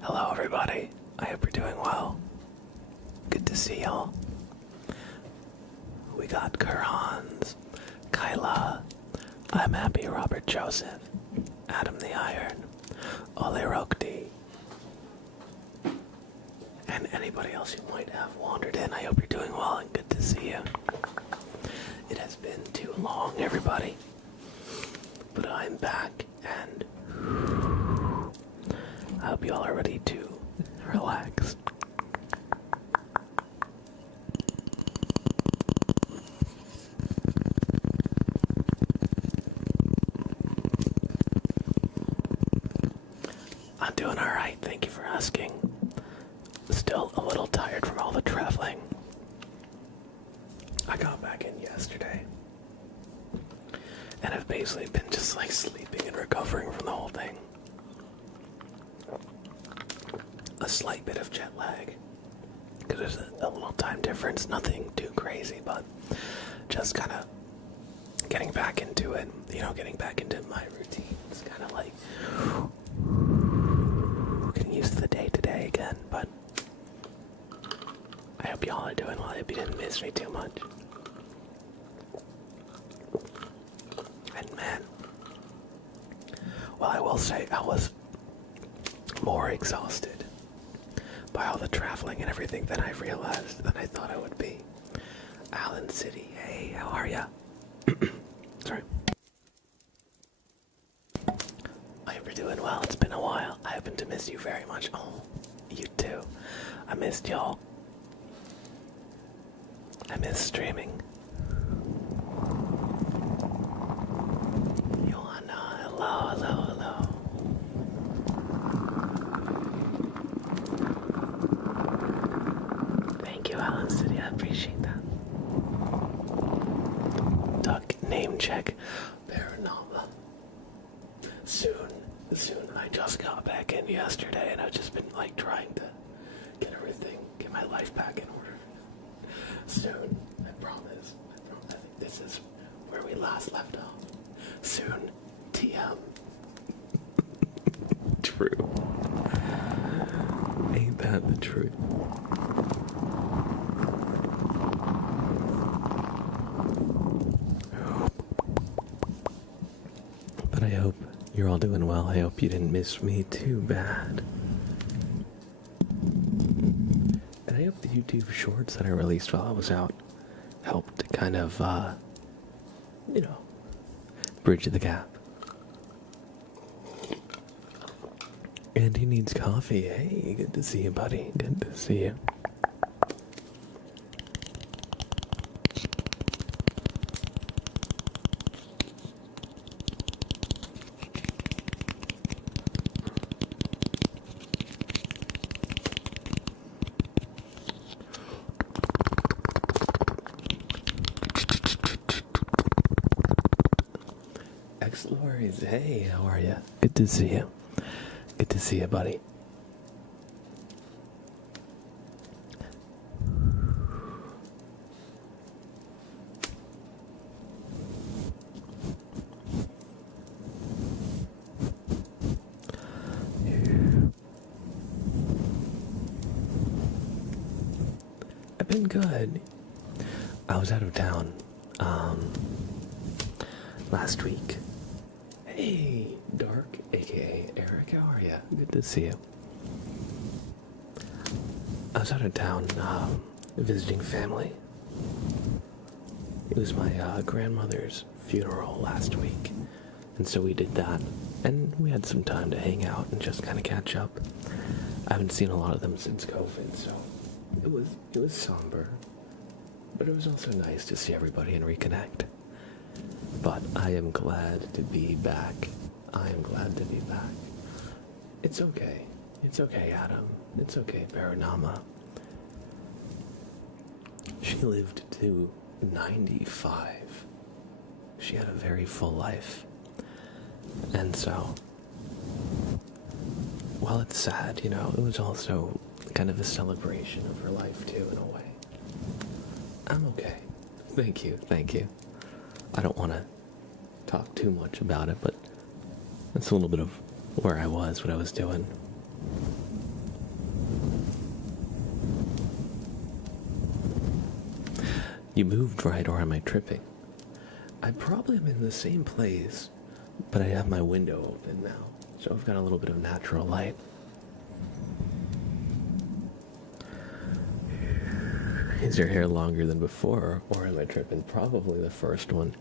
Hello, everybody. I hope you're doing well. Good to see y'all. We got Kurhans, Kyla, I'm Happy Robert Joseph, Adam the Iron, Ole Rokti, and anybody else who might have wandered in. I hope you're doing well and good to see you. It has been too long, everybody, but I'm back and I hope you all are ready to relax. I'm doing alright, thank you for asking. Still a little tired from all the traveling. I got back in yesterday, and I've basically been just like sleeping and recovering from the whole thing. A slight bit of jet lag, because there's a little time difference, nothing too crazy, but just kind of getting back into it, getting back into my routine. It's kind of like getting used to the day-to-day again, but I hope y'all are doing well. I hope you didn't miss me too much. And man, well, I will say I was more exhausted by all the traveling and everything than I realized than I thought I would be. Allen City, hey, how are ya? Sorry. I hope you're doing well. It's been a while. I happen to miss you very much. Oh, you too. I missed y'all. I miss streaming. Joanna, hello, hello, hello. Thank you, Allen City. I appreciate that. Duck name check. Paranama. Soon. I just got back in yesterday, and I've just been like trying to get my life back in order. Soon, I promise. I think this is where we last left off. Soon, TM. True. Ain't that the truth? But I hope you're all doing well. I hope you didn't miss me too bad. And I hope the YouTube shorts that I released while I was out helped kind of, bridge the gap. Andy needs coffee. Hey, good to see you, buddy. Good to see you. X-Lorries, hey, how are you? Good to see you. Good to see you, buddy. I've been good. I was out of town last week. Hey, Dark, aka Eric, how are ya? Good to see you. I was out of town visiting family. It was my grandmother's funeral last week, and so we did that, and we had some time to hang out and just kind of catch up. I haven't seen a lot of them since COVID, so it was somber, but it was also nice to see everybody and reconnect. But I am glad to be back. I am glad to be back. It's okay. It's okay, Adam. It's okay, Paranama. She lived to 95. She had a very full life. And so, while it's sad, it was also kind of a celebration of her life too, in a way. I'm okay. Thank you. I don't want to talk too much about it, but that's a little bit of where I was, what I was doing. You moved, right, or am I tripping? I probably am in the same place, but I have my window open now, so I've got a little bit of natural light. Is your hair longer than before, or am I tripping? Probably the first one.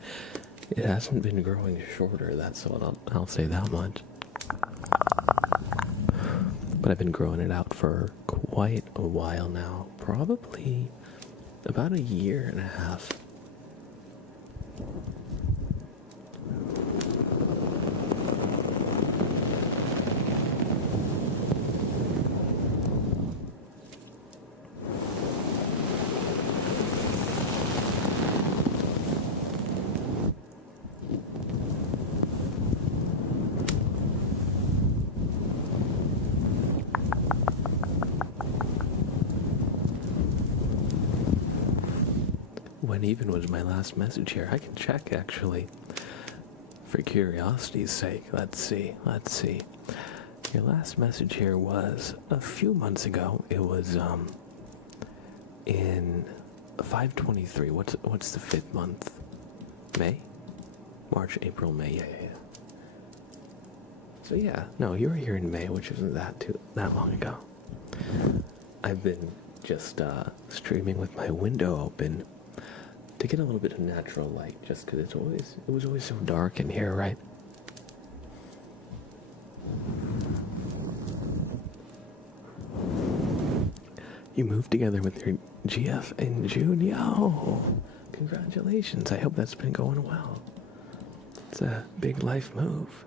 It hasn't been growing shorter, that's what I'll say that much. But I've been growing it out for quite a while now. Probably about a year and a half. When even was my last message here? I can check, actually. For curiosity's sake, let's see. Your last message here was a few months ago. It was, in 5/23. What's the 5th month? May? March, April, May, yeah. So yeah, no, you were here in May, which isn't that long ago. I've been just, streaming with my window open to get a little bit of natural light, just because it was always so dark in here, right? You moved together with your GF in June, yo! Congratulations, I hope that's been going well. It's a big life move.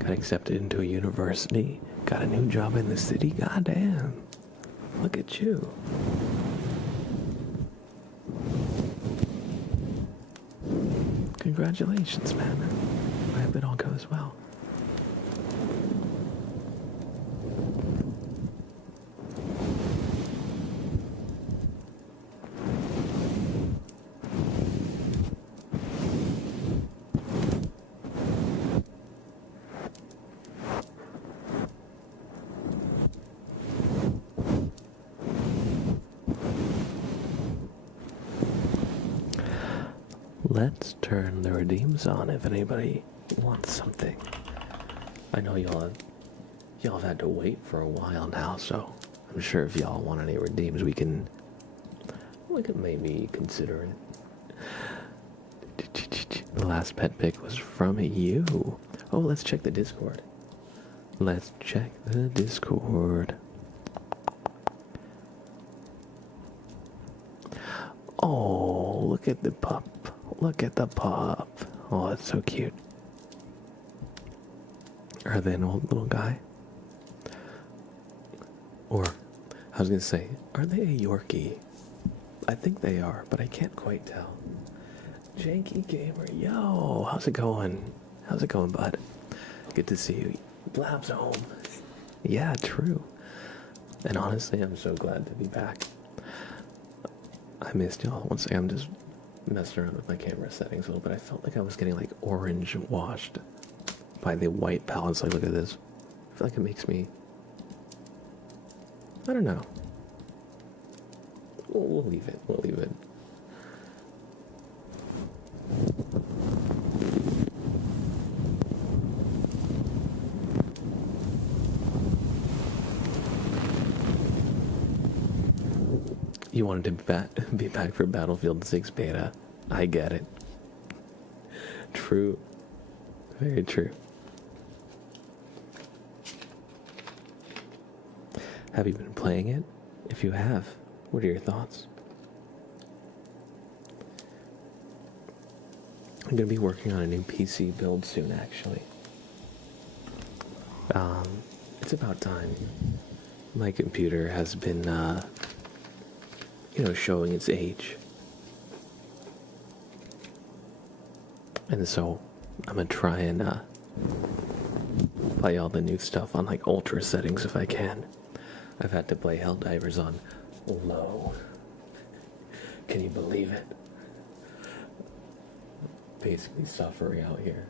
Got accepted into a university, got a new job in the city, goddamn. Look at you. Congratulations, man. I hope it all goes well. Let's turn the redeems on if anybody wants something. I know y'all have had to wait for a while now, so I'm sure if y'all want any redeems, we can maybe consider it. The last pet pick was from you. Oh, let's check the Discord. Let's check the Discord. Oh, look at the pup. Look at the pup. Oh, that's so cute. Are they an old little guy? Or, I was gonna say, are they a Yorkie? I think they are, but I can't quite tell. Janky Gamer, yo, how's it going? How's it going, bud? Good to see you. Blab's home. Yeah, true. And honestly, I'm so glad to be back. I missed y'all. One second, I'm just messing around with my camera settings a little bit. I felt like I was getting like orange washed by the white palettes. Like, look at this. I feel like it makes me, I don't know. We'll leave it. We'll leave it. You wanted to be back for Battlefield 6 beta. I get it. True. Very true. Have you been playing it? If you have, what are your thoughts? I'm going to be working on a new PC build soon, actually. It's about time. My computer has been, showing its age. And so, I'm going to try and, play all the new stuff on, like, ultra settings if I can. I've had to play Helldivers on low. Can you believe it? Basically suffering out here.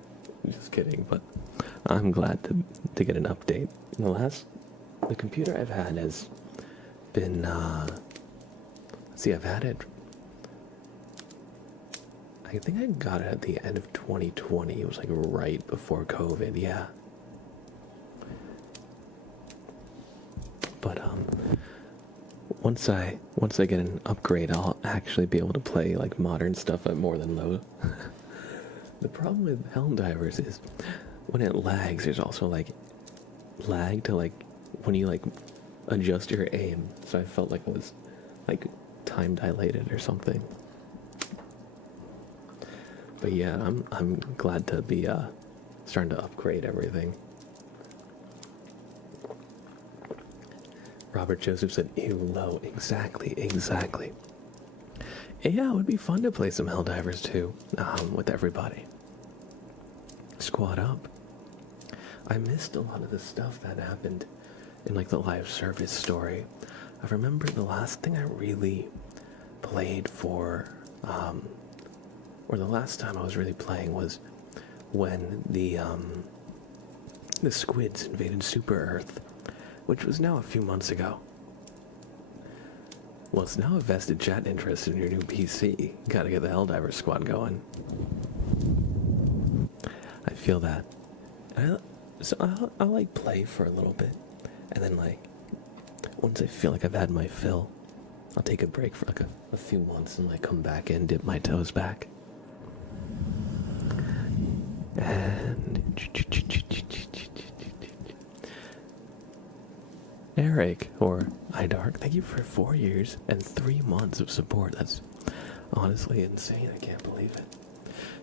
Just kidding, but I'm glad to get an update. The computer I've had has been, I've had it I think I got it at the end of 2020. It was like right before COVID, yeah. But once I get an upgrade, I'll actually be able to play like modern stuff at more than low. The problem with Helldivers is when it lags, there's also like lag to like when you like adjust your aim. So I felt like it was like time dilated or something. But yeah, I'm glad to be starting to upgrade everything. Robert Joseph said, ew, low. Exactly. Yeah, it would be fun to play some Helldivers too, with everybody. Squad up. I missed a lot of the stuff that happened in like the live service story. I remember the last thing I really played for, or the last time I was really playing was when the squids invaded Super Earth, which was now a few months ago. Well, it's now a vested chat interest in your new PC. Gotta get the Helldiver squad going. I feel that. I'll like play for a little bit, and then like, once I feel like I've had my fill, I'll take a break for like a few months and like come back in, dip my toes back. And Eric, or iDark, thank you for 4 years and 3 months of support. That's honestly insane. I can't believe it.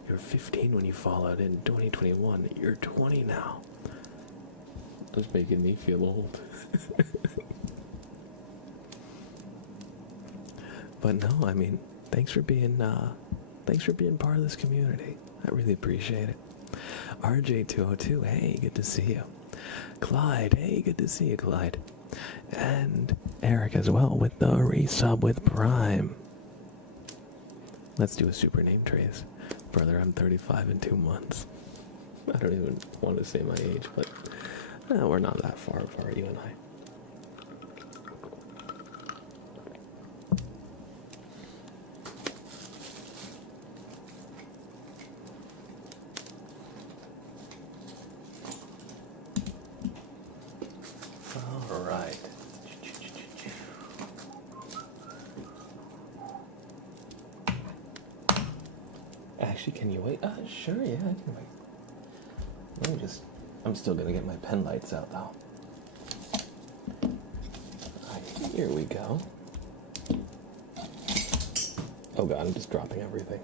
You were 15 when you followed in 2021. You're 20 now. That's making me feel old. But no, I mean, thanks for being part of this community. I really appreciate it. RJ202, hey, good to see you. Clyde, hey, good to see you, Clyde. And Eric as well with the resub with Prime. Let's do a super name trace. Brother, I'm 35 in 2 months. I don't even want to say my age, but we're not that far apart, you and I. Actually, can you wait? Sure, yeah, I can wait. I'm still gonna get my pen lights out though. Here we go. Oh god, I'm just dropping everything.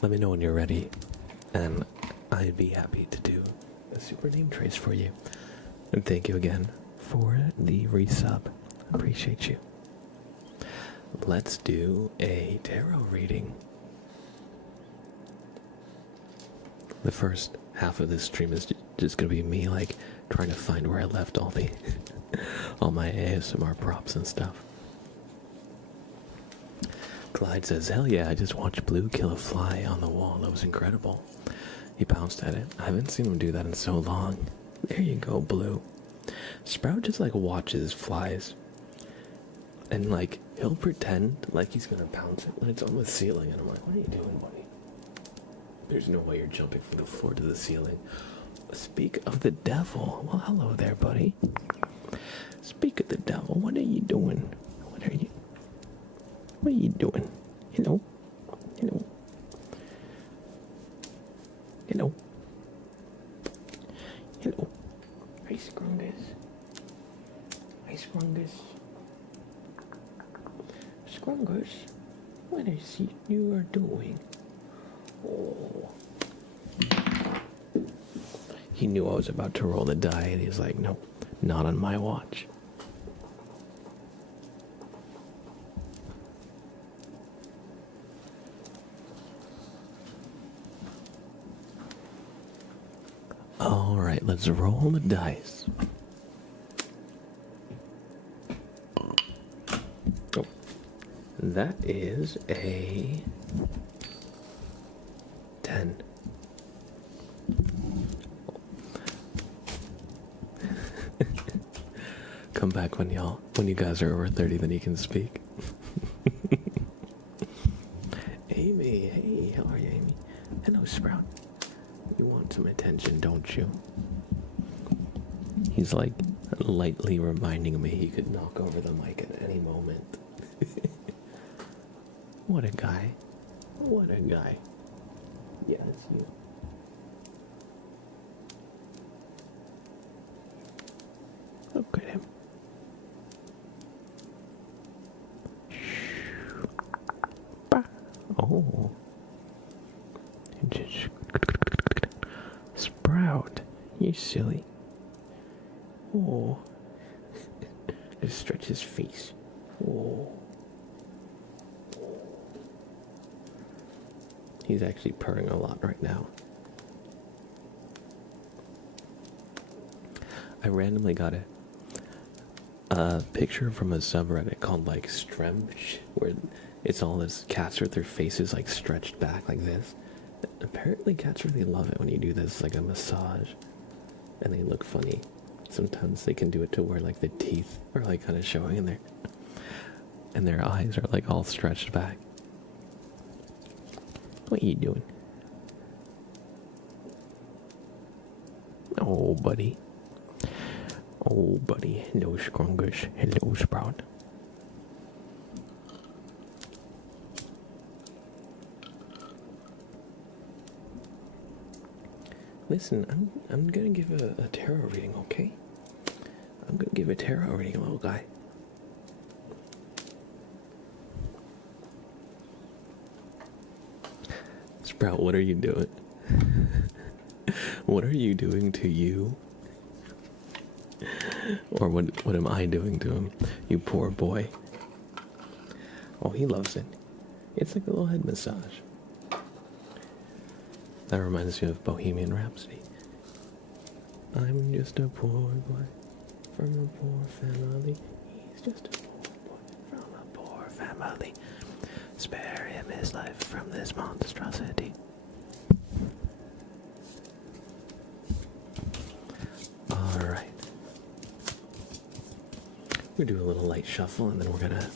Let me know when you're ready, and I'd be happy to do a super name trace for you. And thank you again for the resub. Appreciate you. Let's do a tarot reading. The first half of this stream is just gonna be me like trying to find where I left all the all my ASMR props and stuff. Clyde says, hell yeah, I just watched Blue kill a fly on the wall. That was incredible. He bounced at it. I haven't seen him do that in so long. There you go, Blue. Sprout just like watches flies. And like, he'll pretend like he's gonna pounce it when it's on the ceiling. And I'm like, what are you doing, buddy? There's no way you're jumping from the floor to the ceiling. Speak of the devil. Well, hello there, buddy. Speak of the devil. What are you doing? What are you doing? Hello? Hello? Hello? Hello? Hi, Scrungus. Hi, Scrungus. Scrungus, what is it you are doing? Oh. He knew I was about to roll the die, and he's like, nope, not on my watch. Alright, let's roll the dice. Oh, that is a 10. Come back when you guys are over 30, then you can speak. Amy, hey, how are you, Amy? Hello, Sprout. You want some attention, don't you? He's like lightly reminding me he could knock over the mic at any moment. What a guy. What a guy. Yeah, it's you. Look at him. Oh. Sprout, you silly. Oh. Just stretch his face. Oh. He's actually purring a lot right now. I randomly got a picture from a subreddit called like Stremch, where it's all this cats with their faces like stretched back like this. Apparently cats really love it when you do this, like a massage, and they look funny. Sometimes they can do it to where like the teeth are like kind of showing in there, and their eyes are like all stretched back. What are you doing? Oh, buddy. Oh, buddy. Hello, Scrungus. Hello, Sprout. Listen, I'm gonna give a tarot reading, okay? I'm gonna give a tarot reading, little guy. Sprout, what are you doing? What are you doing to you? Or what am I doing to him? You poor boy. Oh, he loves it. It's like a little head massage. That reminds me of Bohemian Rhapsody. I'm just a poor boy from a poor family. He's just a poor boy from a poor family. Spare him his life from this monstrosity. Alright. We'll do a little light shuffle and then we're gonna...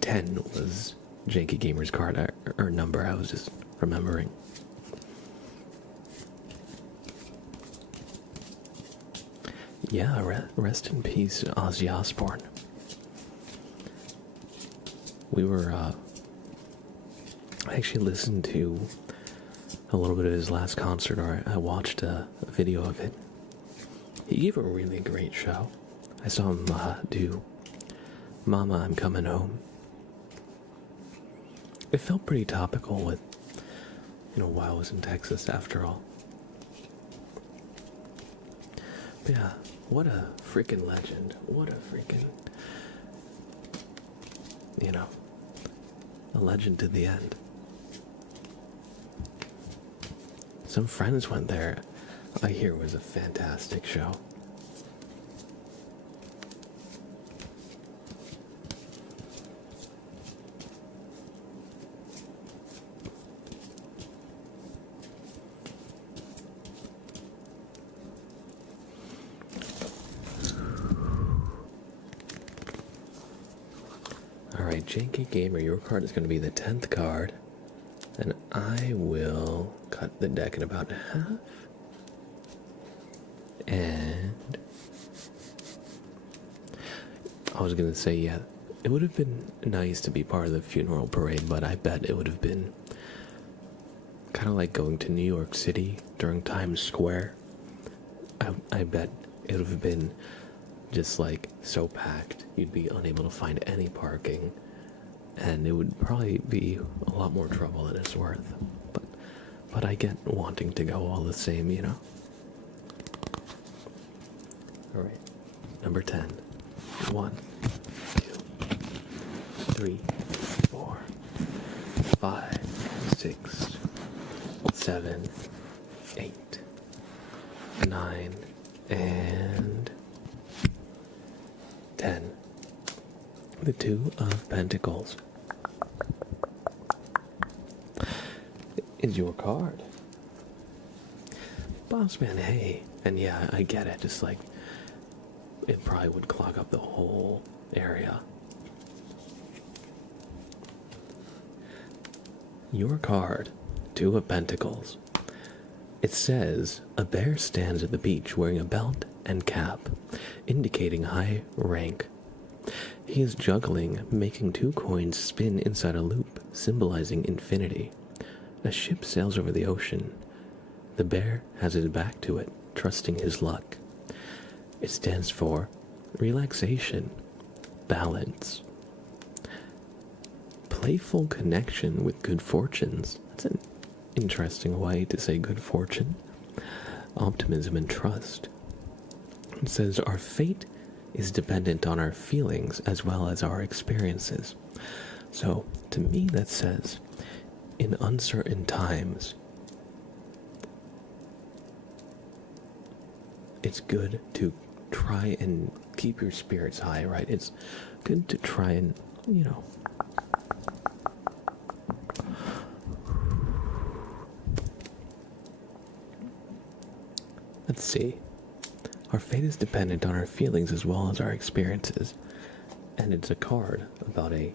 10 was Janky Gamer's card, or number, I was just remembering. Yeah, rest in peace, Ozzy Osbourne. We were, I actually listened to a little bit of his last concert, or I watched a video of it. He gave a really great show. I saw him do Mama, I'm Coming Home. It felt pretty topical with, why I was in Texas after all. But yeah, what a freaking legend. What a freaking, a legend to the end. Some friends went there. I hear it was a fantastic show. Alright, Janky Gamer, your card is going to be the 10th card. And I will cut the deck in about half. And I was going to say, yeah, it would have been nice to be part of the funeral parade, but I bet it would have been kind of like going to New York City during Times Square. I bet it would have been just like so packed, you'd be unable to find any parking, and it would probably be a lot more trouble than it's worth. But I get wanting to go all the same, Alright, number 10. 1, 2, 3, 4, 5, 6, 7, 8, 9, and 10. The Two of Pentacles is your card. Boss man, hey. And yeah, I get it. Just like, it probably would clog up the whole area. Your card, Two of Pentacles. It says, a bear stands at the beach wearing a belt and cap, indicating high rank. He is juggling, making 2 coins spin inside a loop, symbolizing infinity. A ship sails over the ocean. The bear has his back to it, trusting his luck. It stands for relaxation, balance, playful connection with good fortunes. That's an interesting way to say good fortune. Optimism and trust. It says our fate is dependent on our feelings as well as our experiences. So, to me that says, in uncertain times, it's good to try and keep your spirits high, right? It's good to try and, let's see. Our fate is dependent on our feelings as well as our experiences. And it's a card about a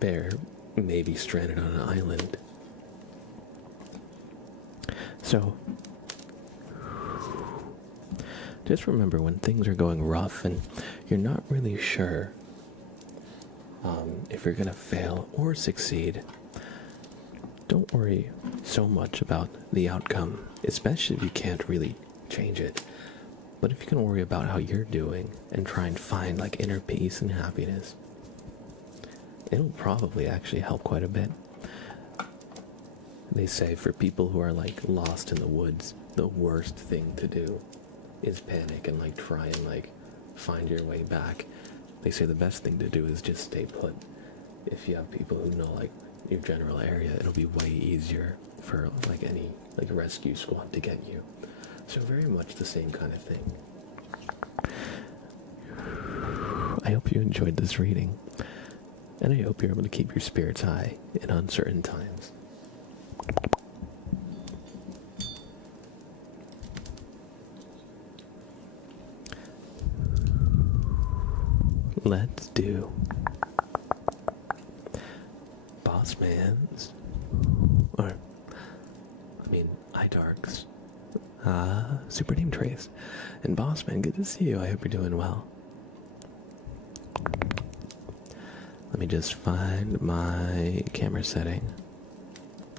bear maybe stranded on an island. So, just remember when things are going rough and you're not really sure if you're going to fail or succeed, don't worry so much about the outcome, especially if you can't really change it. But if you can worry about how you're doing and try and find like inner peace and happiness, it'll probably actually help quite a bit. They say for people who are like lost in the woods, the worst thing to do is panic and like try and like find your way back. They say the best thing to do is just stay put. If you have people who know like your general area, it'll be way easier for like any like rescue squad to get you. So very much the same kind of thing. I hope you enjoyed this reading, and I hope you're able to keep your spirits high in uncertain times. Let's do Boss Man's, or iDark's super name trace. And Boss Man, good to see you. I hope you're doing well. Let me just find my camera setting.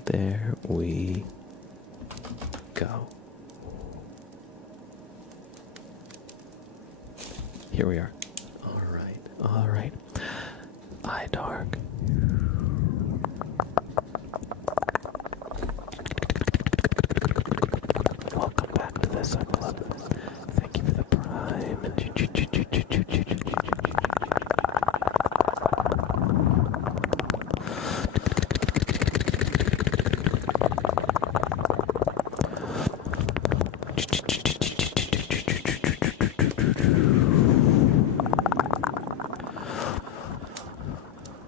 There we go. Here we are. All right. iDark. Welcome back to the Sun Club. Thank you for the prime.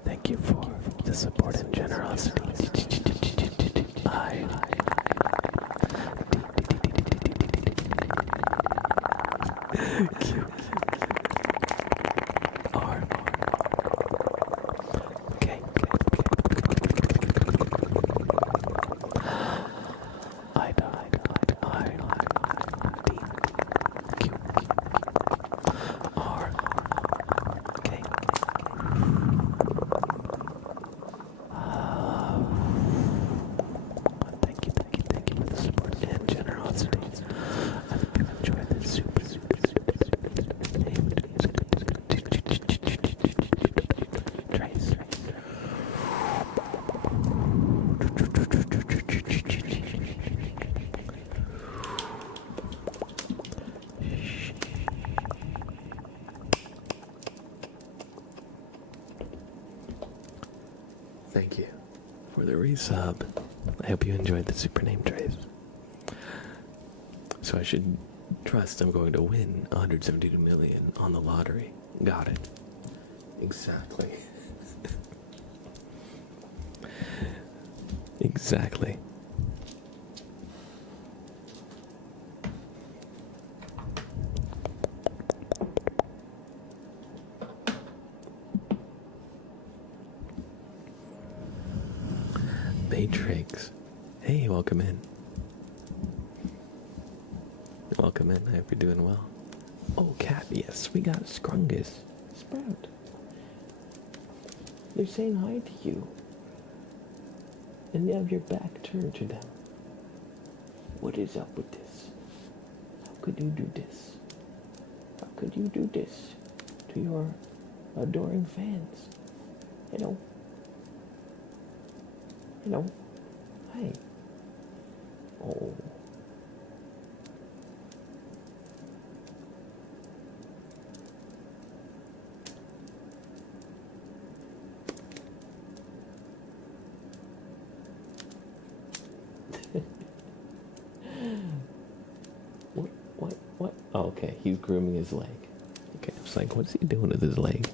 Thank you for the support and generosity. Thank you for the resub. I hope you enjoyed the super name trays. So I should trust I'm going to win 172 million on the lottery. Got it. Exactly. Exactly. Matrix. Hey, welcome in. Welcome in. I hope you're doing well. Oh, cat. Yes, we got Scrungus. Sprout. They're saying hi to you. And you have your back turned to them. What is up with this? How could you do this? How could you do this to your adoring fans? Hello. Hello. Hi. Oh. What? Oh, okay, he's grooming his leg. Okay, I was like, what's he doing with his leg?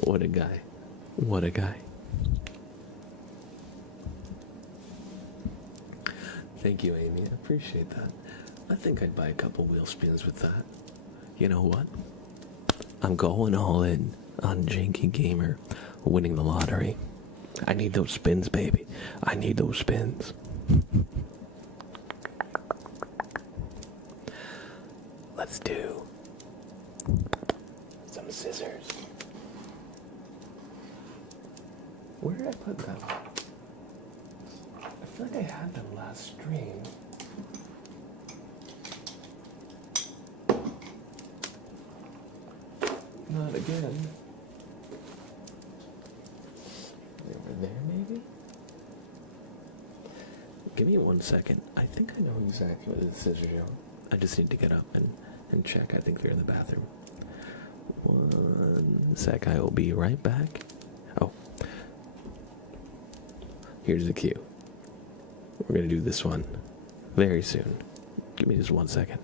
What a guy. What a guy. Thank you, Amy. I appreciate that. I think I'd buy a couple wheel spins with that. You know what? I'm going all in on Janky Gamer winning the lottery. I need those spins, baby. I need those spins. Let's do some scissors. Where did I put them? I feel like I had them last stream. Not again. They were there, maybe? Give me 1 second. I think I know exactly what the scissors are. I just need to get up and check. I think they're in the bathroom. 1 sec. I will be right back. Oh. Here's the cue. We're going to do this one very soon. Give me just 1 second.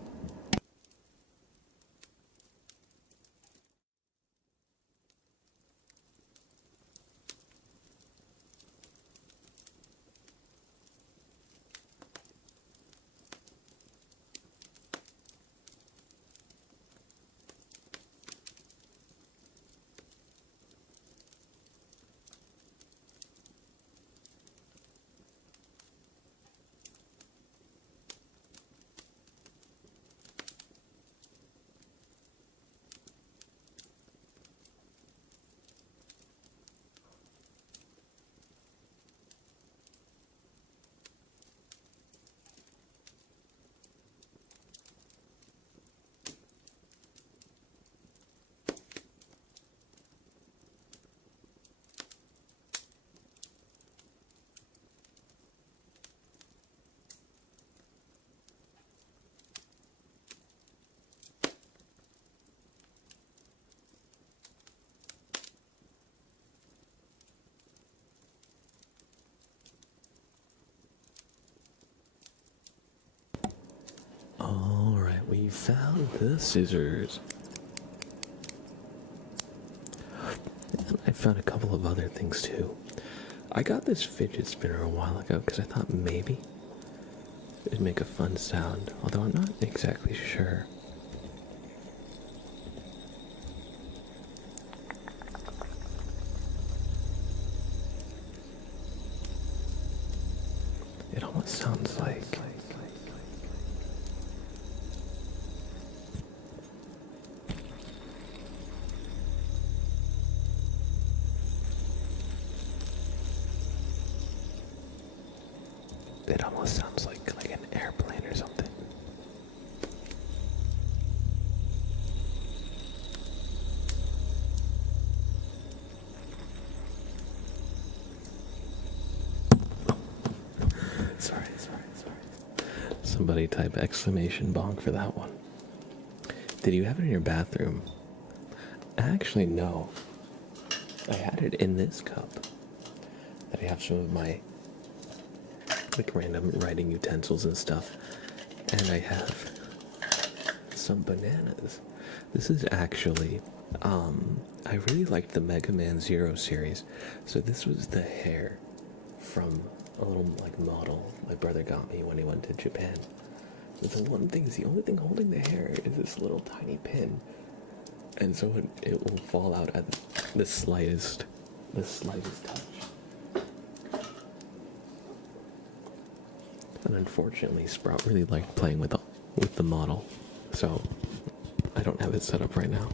Alright, we found the scissors. And I found a couple of other things too. I got this fidget spinner a while ago because I thought maybe it'd make a fun sound, although I'm not exactly sure. It almost sounds like an airplane or something. Sorry. Somebody type exclamation bonk for that one. Did you have it in your bathroom? Actually, no. I had it in this cup. that I have some of my like random writing utensils and stuff. And I have some bananas. This is actually, I really liked the Mega Man Zero series. So this was the hair from a little like model my brother got me when he went to Japan. But the only thing holding the hair is this little tiny pin. And so it will fall out at the slightest touch. And unfortunately, Sprout really liked playing with the model, so I don't have it set up right now.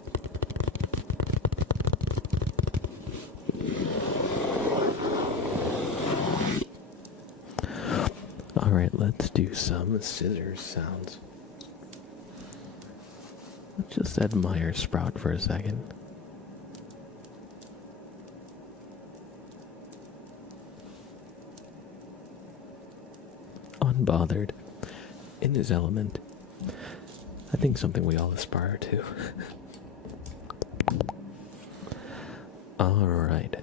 Alright, let's do some scissors sounds. Let's just admire Sprout for a second. Unbothered, in his element. I think something we all aspire to. Alright.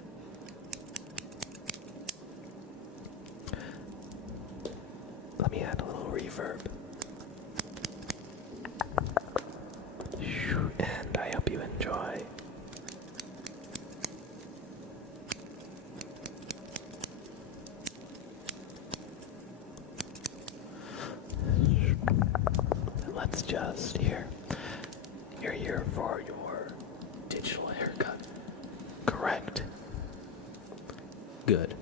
Let me add a little reverb. And I hope you enjoy. Let's just here. You're here for your digital haircut. Correct. Good.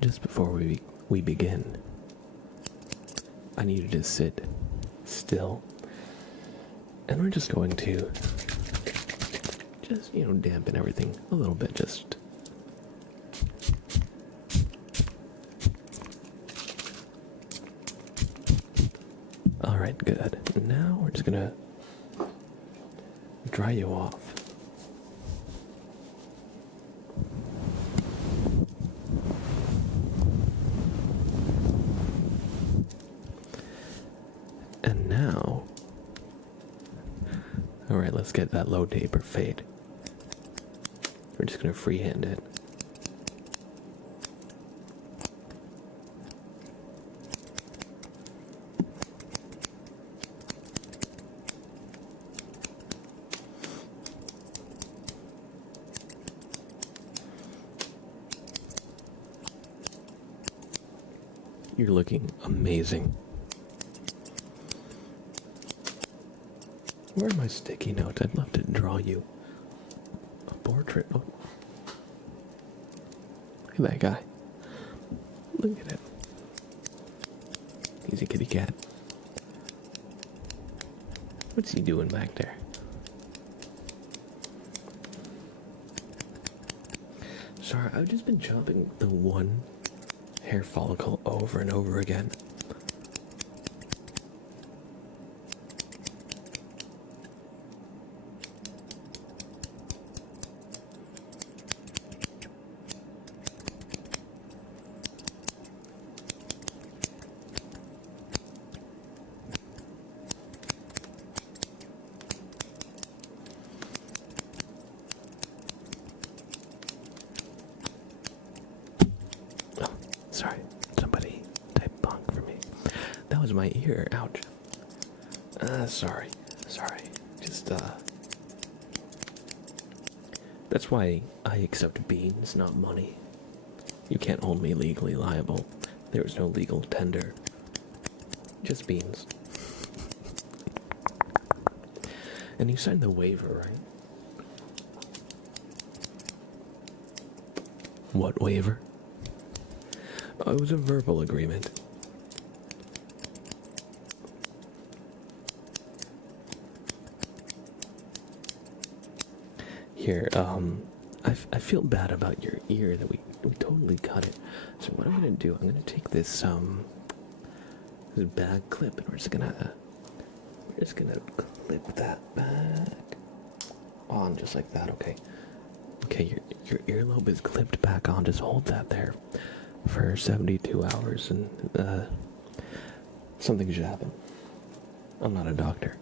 Just before we begin, I need you to sit still, and we're just going to dampen everything a little bit. Just all right, good. Now we're just gonna dry you off. And now, all right, let's get that low taper fade. We're just gonna freehand it. You're looking amazing. Where are my sticky notes? I'd love to draw you a portrait. Oh. Look at that guy. Look at him. He's a kitty cat. What's he doing back there? Sorry, I've just been chopping the one hair follicle over and over again. Sorry, somebody type bonk for me. That was my ear, ouch. Sorry. Just, that's why I accept beans, not money. You can't hold me legally liable. There was no legal tender. Just beans. And you signed the waiver, right? What waiver? It was a verbal agreement. Here, I feel bad about your ear that we totally cut it. So what I'm gonna do, I'm gonna take this bag clip and we're just gonna clip that back on just like that. Okay, your earlobe is clipped back on. Just hold that there for 72 hours and something should happen. I'm not a doctor.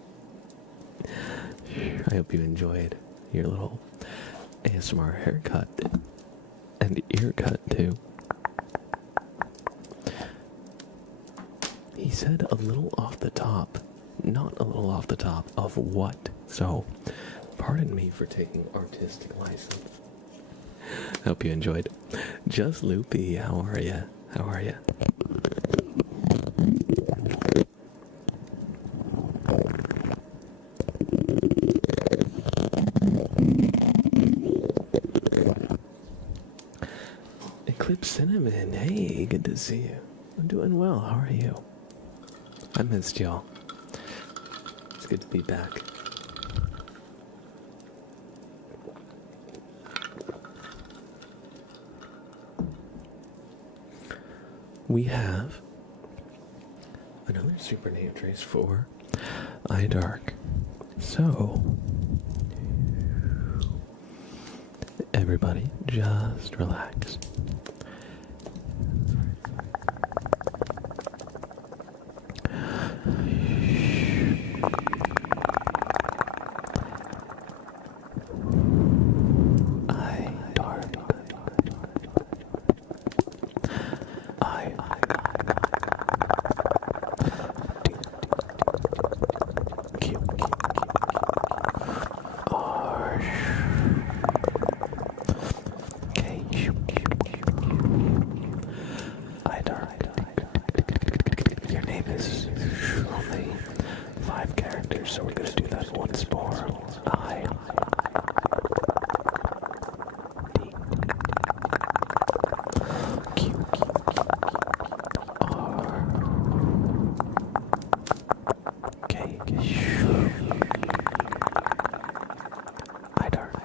I hope you enjoyed your little ASMR haircut and ear cut too. He said a little off the top, not a little off the top of what? So, pardon me for taking artistic license. Hope you enjoyed. Just Loopy, how are ya? How are ya? Eclipse Cinnamon, hey, good to see you. I'm doing well, how are you? I missed y'all. It's good to be back. We have another super name trace for iDark. So, everybody, just relax. So we're gonna do that once more. I D Q R K iDark.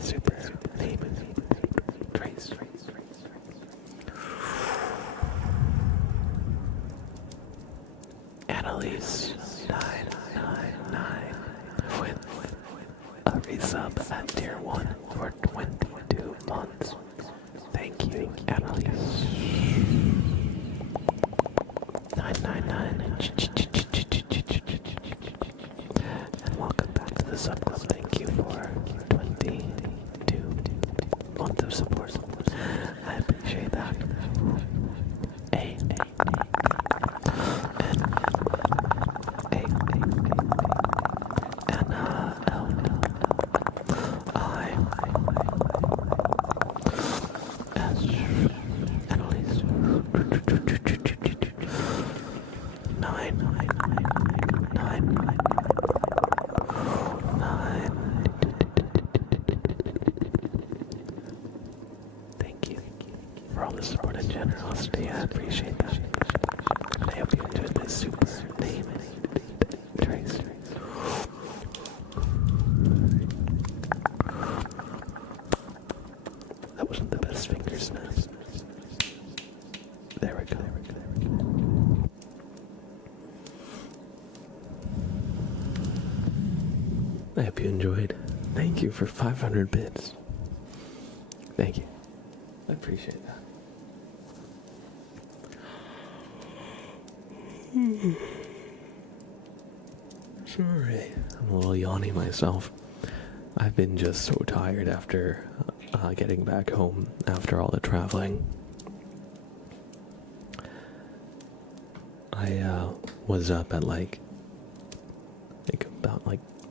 Super name trace. Annalise 999 with a resub at tier 1 for 22 months. Thank you, Annalise. 999 and welcome back to the sub club. Thank you for 22 months of support. I appreciate that. Thank you for all the support and generosity. I appreciate that. And I hope you enjoyed this super name trace. That wasn't the best finger snap. There we go. I hope you enjoyed. Thank you for 500 bits. Thank you. I appreciate that. Sorry, I'm a little yawny myself. I've been just so tired after getting back home after all the traveling. I was up at about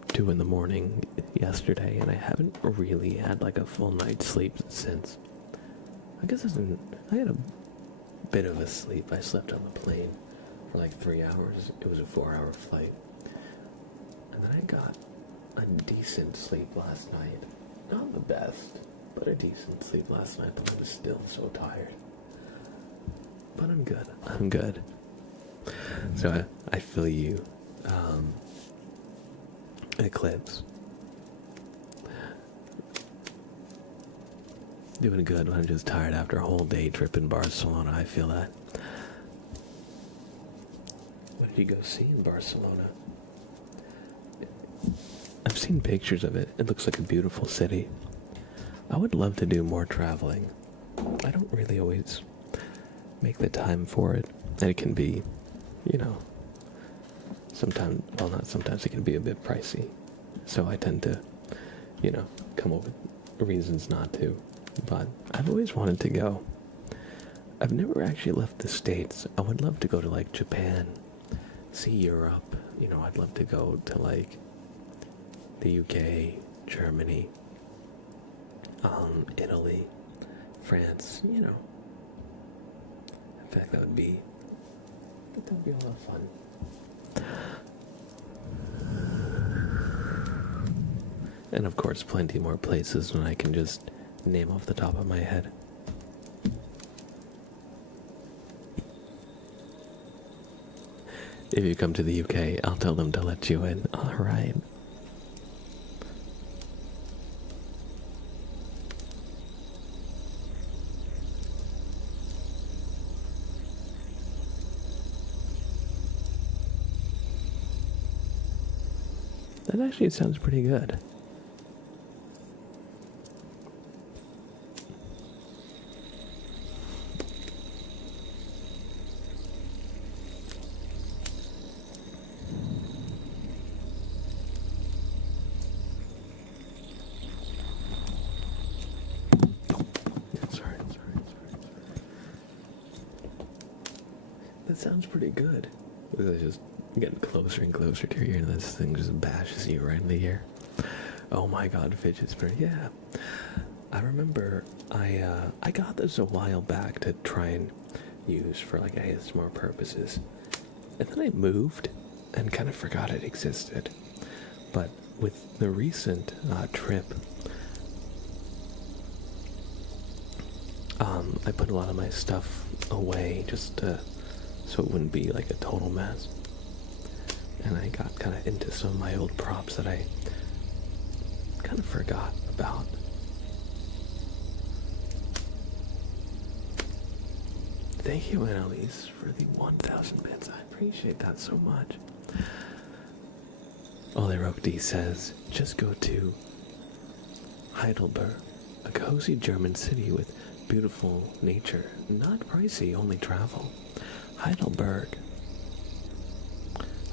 2 in the morning yesterday, and I haven't really had a full night's sleep since. I guess I had a bit of a sleep. I slept on the plane for 3 hours. It was a 4-hour flight. And then I got a decent sleep last night. Not the best, but a decent sleep last night, but I was still so tired. But I'm good. So I feel you, Eclipse. Doing good when I'm just tired after a whole day trip in Barcelona. I feel that. What did you go see in Barcelona? I've seen pictures of it. It looks like a beautiful city. I would love to do more traveling. I don't really always make the time for it. And it can be, you know, sometimes, well, not sometimes, it can be a bit pricey. So I tend to, you know, come up with reasons not to. But I've always wanted to go. I've never actually left the States. I would love to go to like Japan, see Europe. You know, I'd love to go to like the UK, Germany, Italy, France, you know. In fact, that would be a lot of fun. And of course, plenty more places than I can just name off the top of my head. If you come to the UK, I'll tell them to let you in. Alright. That actually sounds pretty good. That sounds pretty good. It's just getting closer and closer to your ear, and this thing just bashes you right in the ear. Oh my god, fidget spinner, yeah. I remember I got this a while back to try and use for like ASMR purposes. And then I moved and kind of forgot it existed. But with the recent trip, I put a lot of my stuff away just so it wouldn't be like a total mess. And I got kind of into some of my old props that I kind of forgot about. Thank you, Annalise, for the 1,000 bits. I appreciate that so much. Oleroke says, just go to Heidelberg, a cozy German city with beautiful nature. Not pricey, only travel. Heidelberg.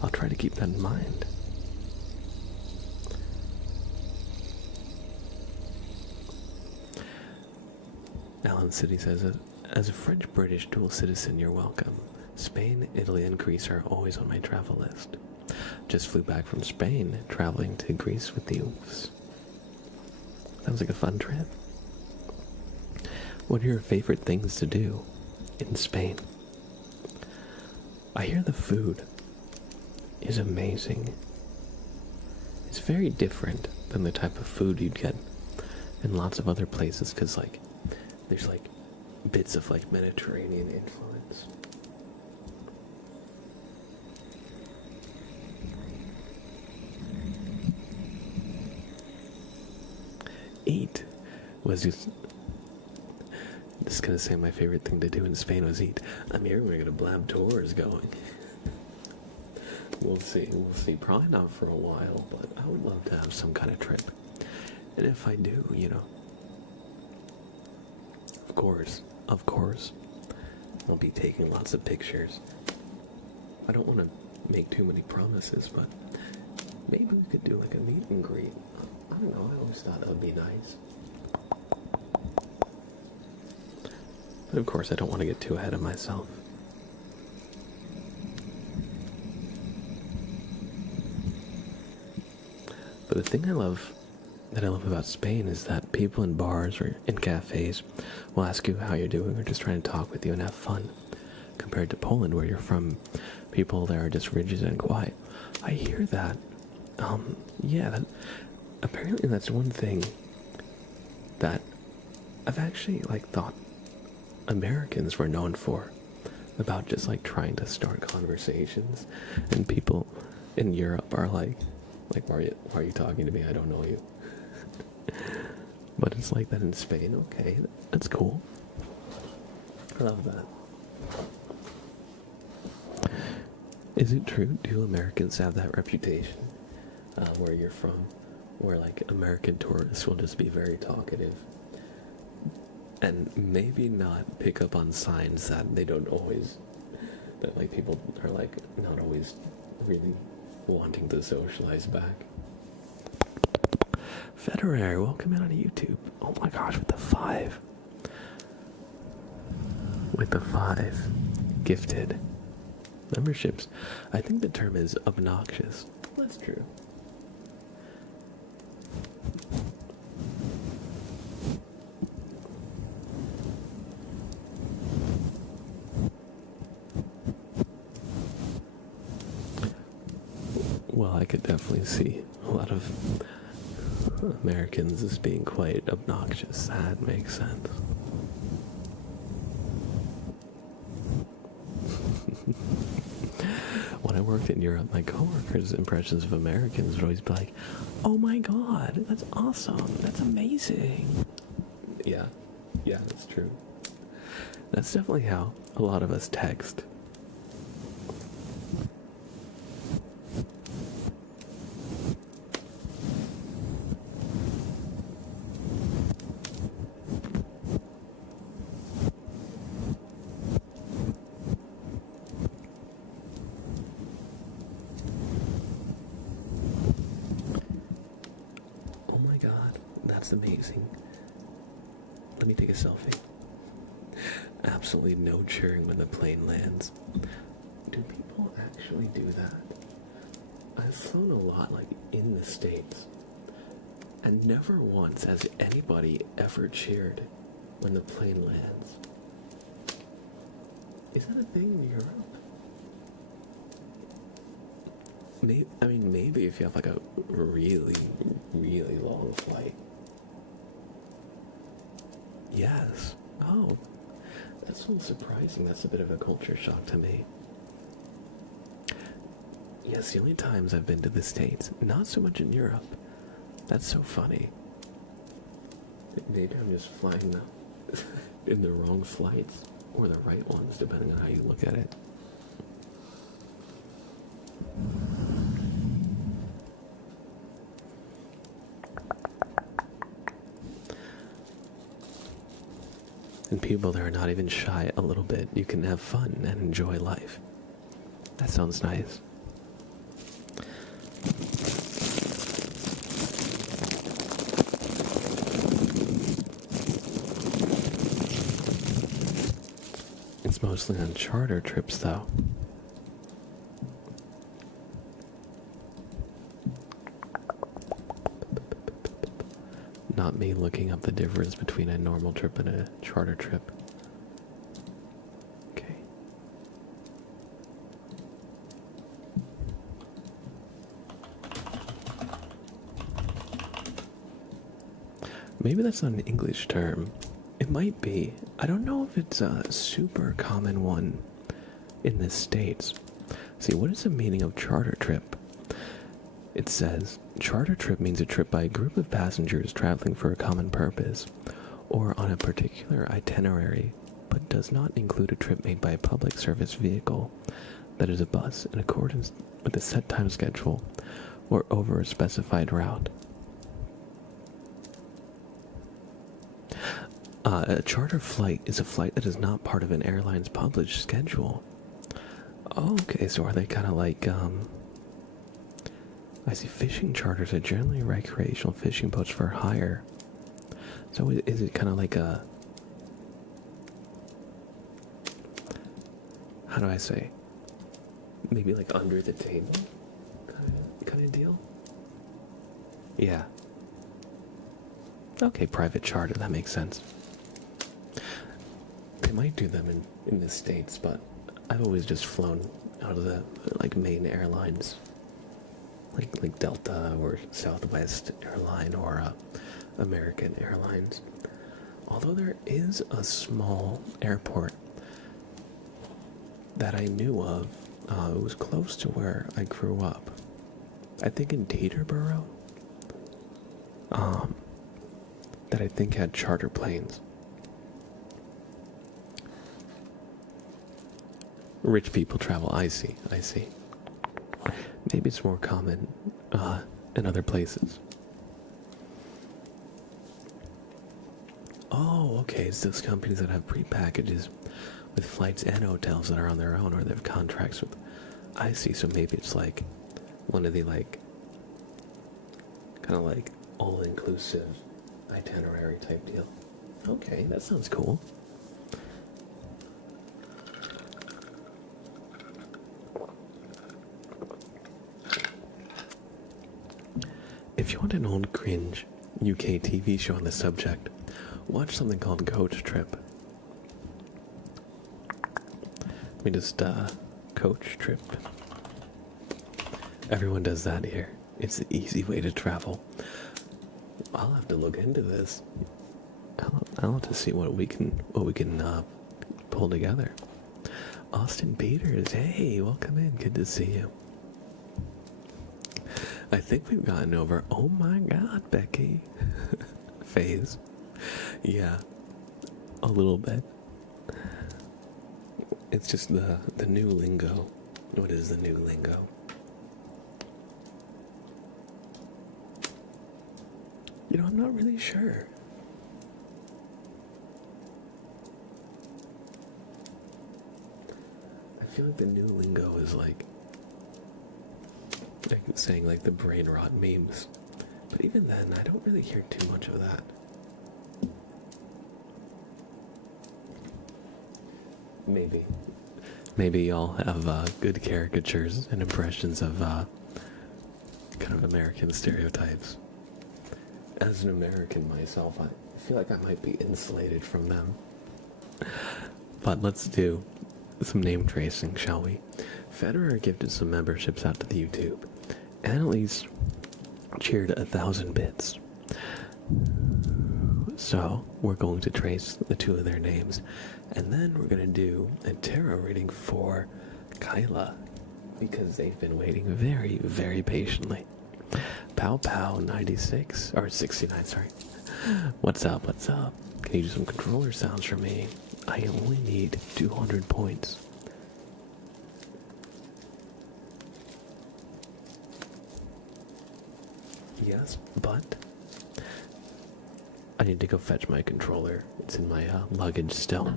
I'll try to keep that in mind. Alan City says, as a French-British dual citizen, you're welcome. Spain, Italy, and Greece are always on my travel list. Just flew back from Spain, traveling to Greece with the Oofs. Sounds like a fun trip. What are your favorite things to do in Spain? I hear the food is amazing. It's very different than the type of food you'd get in lots of other places, because like there's like bits of like Mediterranean influence. Eat was just gonna say my favorite thing to do in Spain was eat. I'm hearing we're gonna blab tours going. We'll see. Probably not for a while, but I would love to have some kind of trip. And if I do, you know, of course, I'll be taking lots of pictures. I don't want to make too many promises, but maybe we could do like a meet and greet. I don't know, I always thought that would be nice. But of course, I don't want to get too ahead of myself. But the thing I love about Spain is that people in bars or in cafes will ask you how you're doing or just trying to talk with you and have fun. Compared to Poland, where you're from, people there are just rigid and quiet. I hear that. Apparently that's one thing that I've actually like thought Americans were known for, about just like trying to start conversations, and people in Europe are like why are you talking to me? I don't know you. But it's like that in Spain. Okay, that's cool. I love that. Is it true? Do Americans have that reputation where you're from, where like American tourists will just be very talkative and maybe not pick up on signs that they don't always, that like people are like not always really wanting to socialize back. Federer, welcome in on YouTube. Oh my gosh, with the 5. With the 5 gifted memberships. I think the term is obnoxious. That's true. Well, I could definitely see a lot of Americans as being quite obnoxious. That makes sense. When I worked in Europe, my coworkers' impressions of Americans would always be like, "Oh my god, that's awesome, that's amazing." Yeah, that's true. That's definitely how a lot of us text. Oh my god, that's amazing. Let me take a selfie. Absolutely no cheering when the plane lands. Do people actually do that? I've flown a lot, like, in the States, and never once has anybody ever cheered when the plane lands. Is that a thing in Europe? Maybe if you have like a really, really long flight. Yes. Oh, that's so surprising. That's a bit of a culture shock to me. Yes, the only times I've been to the States, not so much in Europe. That's so funny. Maybe I'm just flying in the wrong flights, or the right ones, depending on how you look at it. And people that are not even shy a little bit, you can have fun and enjoy life. That sounds nice. It's mostly on charter trips, though. Not me looking up the difference between a normal trip and a charter trip. Okay. Maybe that's not an English term. It might be. I don't know if it's a super common one in the States. See, what is the meaning of charter trip? It says, charter trip means a trip by a group of passengers traveling for a common purpose, or on a particular itinerary, but does not include a trip made by a public service vehicle, that is a bus, in accordance with a set time schedule, or over a specified route. A charter flight is a flight that is not part of an airline's published schedule. Okay, so are they kind of like, I see fishing charters are generally recreational fishing boats for hire. So is it kind of like a, how do I say, maybe like under the table kind of deal? Yeah. Okay, private charter, that makes sense. They might do them in the States, but I've always just flown out of the like main airlines. Like Delta or Southwest Airline or American Airlines. Although there is a small airport that I knew of, it was close to where I grew up. I think in Teterboro, that I think had charter planes. Rich people travel, I see. Maybe it's more common in other places. Oh, okay. It's those companies that have pre-packages with flights and hotels that are on their own, or they have contracts with. I see. So maybe it's like one of the like kind of like all-inclusive itinerary type deal. Okay, that sounds cool. If you want an old cringe UK TV show on the subject, watch something called Coach Trip. Let me just, Coach Trip. Everyone does that here. It's the easy way to travel. I'll have to look into this. I'll have to see what we can pull together. Austin Peters, hey, welcome in. Good to see you. I think we've gotten over, oh my god, Becky, phase. Yeah, a little bit. It's just the new lingo. What is the new lingo? You know, I'm not really sure. I feel like the new lingo is like saying like the brain rot memes. But even then, I don't really hear too much of that. Maybe y'all have good caricatures and impressions of kind of American stereotypes. As an American myself, I feel like I might be insulated from them. But let's do some name tracing, shall we? Federer gifted some memberships out to the YouTube. Annalise cheered 1,000 bits. So we're going to trace the two of their names, and then we're going to do a tarot reading for Kyla, because they've been waiting very, very patiently. Pow Pow 96, or 69, sorry. What's up, what's up? Can you do some controller sounds for me? I only need 200 points. Yes, but I need to go fetch my controller. It's in my luggage still.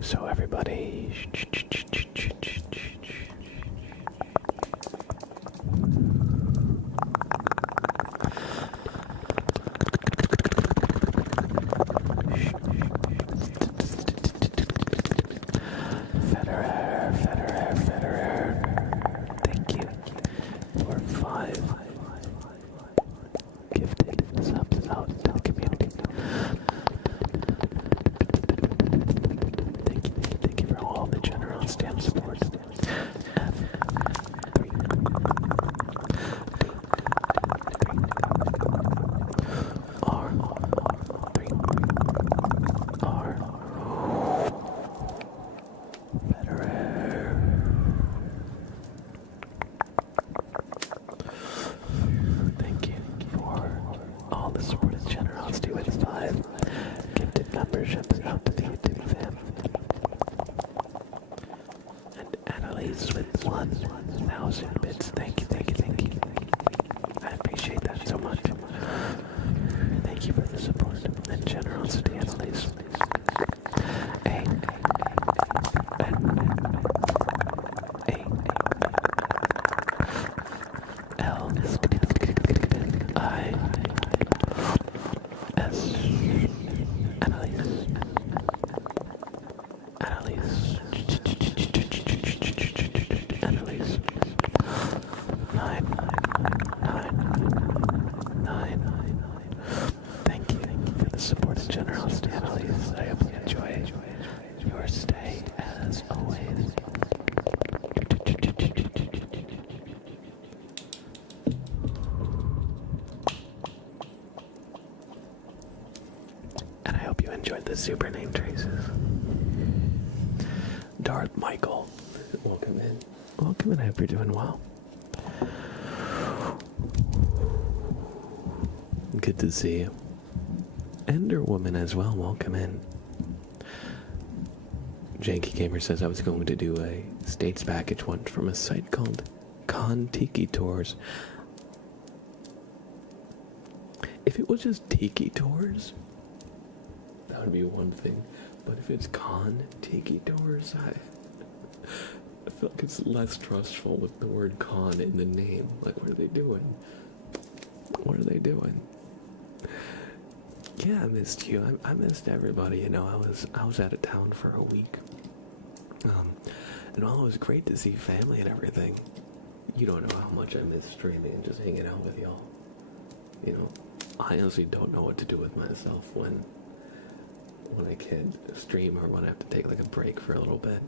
So everybody, Federer, thank you for 5 gifted subs out to the community. Thank you for all the generosity and support. Thank you for all the support and generosity with 5 gifted memberships out to the YouTube fam. And Annalise with 1,000 bits. Thank you. I appreciate that so much. Thank you for the support and generosity, Annalise. Annalise. 999. Thank you for the support and generosity, Annalise. I hope you enjoy your stay as always. And I hope you enjoyed the super name traces. Darth Michael, welcome in. Welcome in, I hope you're doing well. Good to see you. Ender Woman as well, welcome in. Janky Gamer says I was going to do a States package once from a site called Con Tiki Tours. If it was just Tiki Tours, that would be one thing. But if it's Con Tiki Tours, I feel like it's less trustful with the word con in the name. Like, what are they doing? What are they doing? Yeah, I missed you. I missed everybody. You know, I was out of town for a week. And while it was great to see family and everything, you don't know how much I miss streaming and just hanging out with y'all. You know, I honestly don't know what to do with myself when I can't stream or when I have to take like a break for a little bit.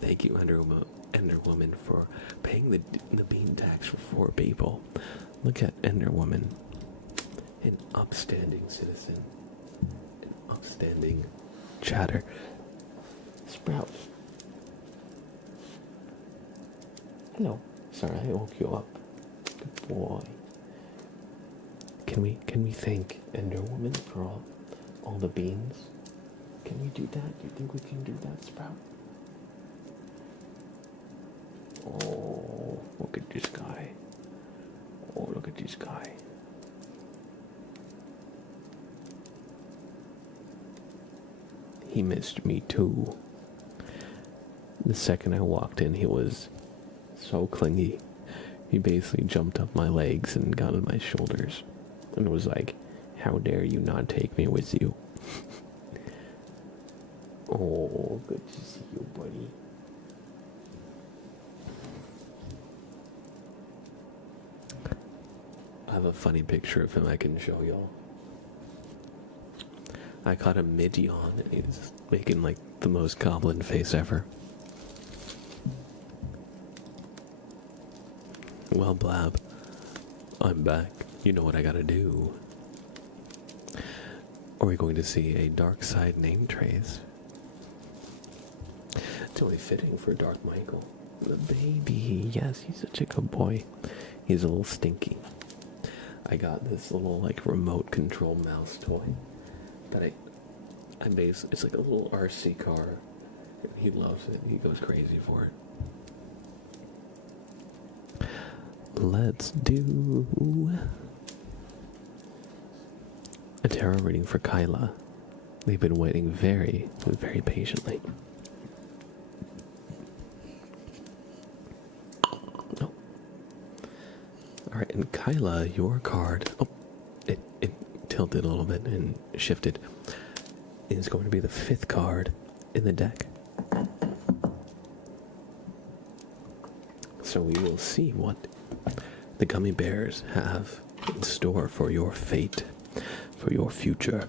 Thank you, Enderwoman, for paying the bean tax for 4 people. Look at Enderwoman, an upstanding citizen, an upstanding chatter. Sprout. Hello. Sorry, I woke you up. Good boy. Can we thank Enderwoman for all the beans? Can we do that? Do you think we can do that, Sprout? Oh, look at this guy. Oh, look at this guy. He missed me too. The second I walked in, he was so clingy. He basically jumped up my legs and got on my shoulders and was like, "How dare you not take me with you?" Oh, good to see you, buddy. I have a funny picture of him I can show y'all. I caught him mid-yawn and he's making like the most goblin face ever. Well, Blab, I'm back. You know what I gotta do. Are we going to see a dark side name trace? It's only fitting for Dark Michael. The baby, yes, he's such a good boy. He's a little stinky. I got this little like remote control mouse toy that it's like a little RC car. And he loves it. He goes crazy for it. Let's do a tarot reading for Kyla. They've been waiting very, very patiently. Oh. Alright, and Kyla, your card, it tilted a little bit and shifted, is going to be the 5th card in the deck. So we will see what the gummy bears have in store for your fate, for your future.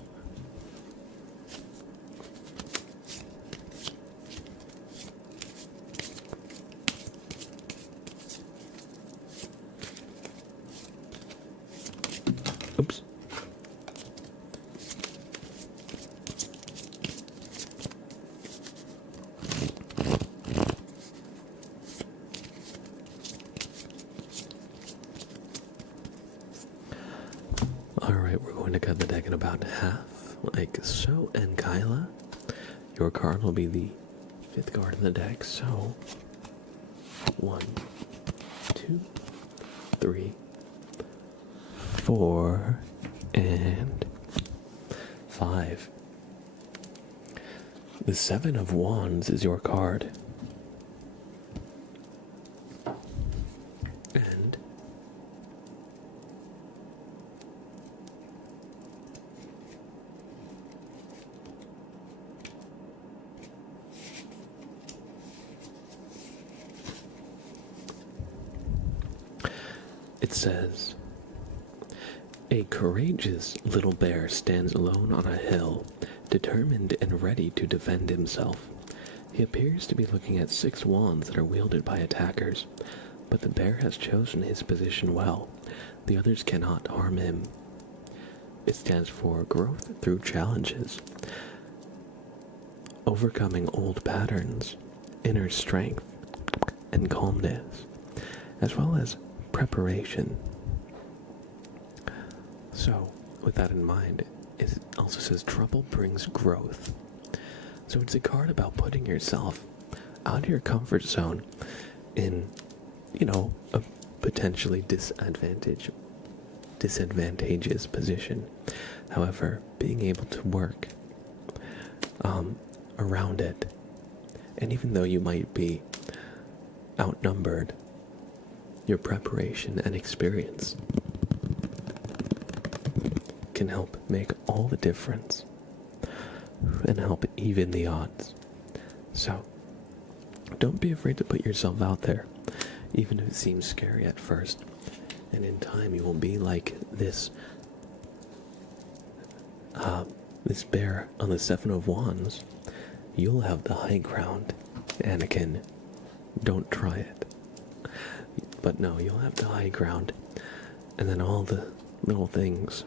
Oops. Alright, we're going to cut the deck in about half, like so. And Kyla, your card will be the 5th card in the deck, so 1, 2, 3, 4, and 5. The 7 of Wands is your card. And it says, a courageous little bear stands alone on a hill, determined and ready to defend himself. He appears to be looking at 6 wands that are wielded by attackers, but the bear has chosen his position well. The others cannot harm him. It stands for growth through challenges, overcoming old patterns, inner strength, and calmness, as well as preparation. So, with that in mind, it also says trouble brings growth. So it's a card about putting yourself out of your comfort zone in, a potentially disadvantageous position. However, being able to work around it, and even though you might be outnumbered, your preparation and experience can help make all the difference and help even the odds. So, don't be afraid to put yourself out there, even if it seems scary at first. And in time, you will be like this bear on the Seven of Wands. You'll have the high ground, Anakin. Don't try it. But no, you'll have the high ground, and then all the little things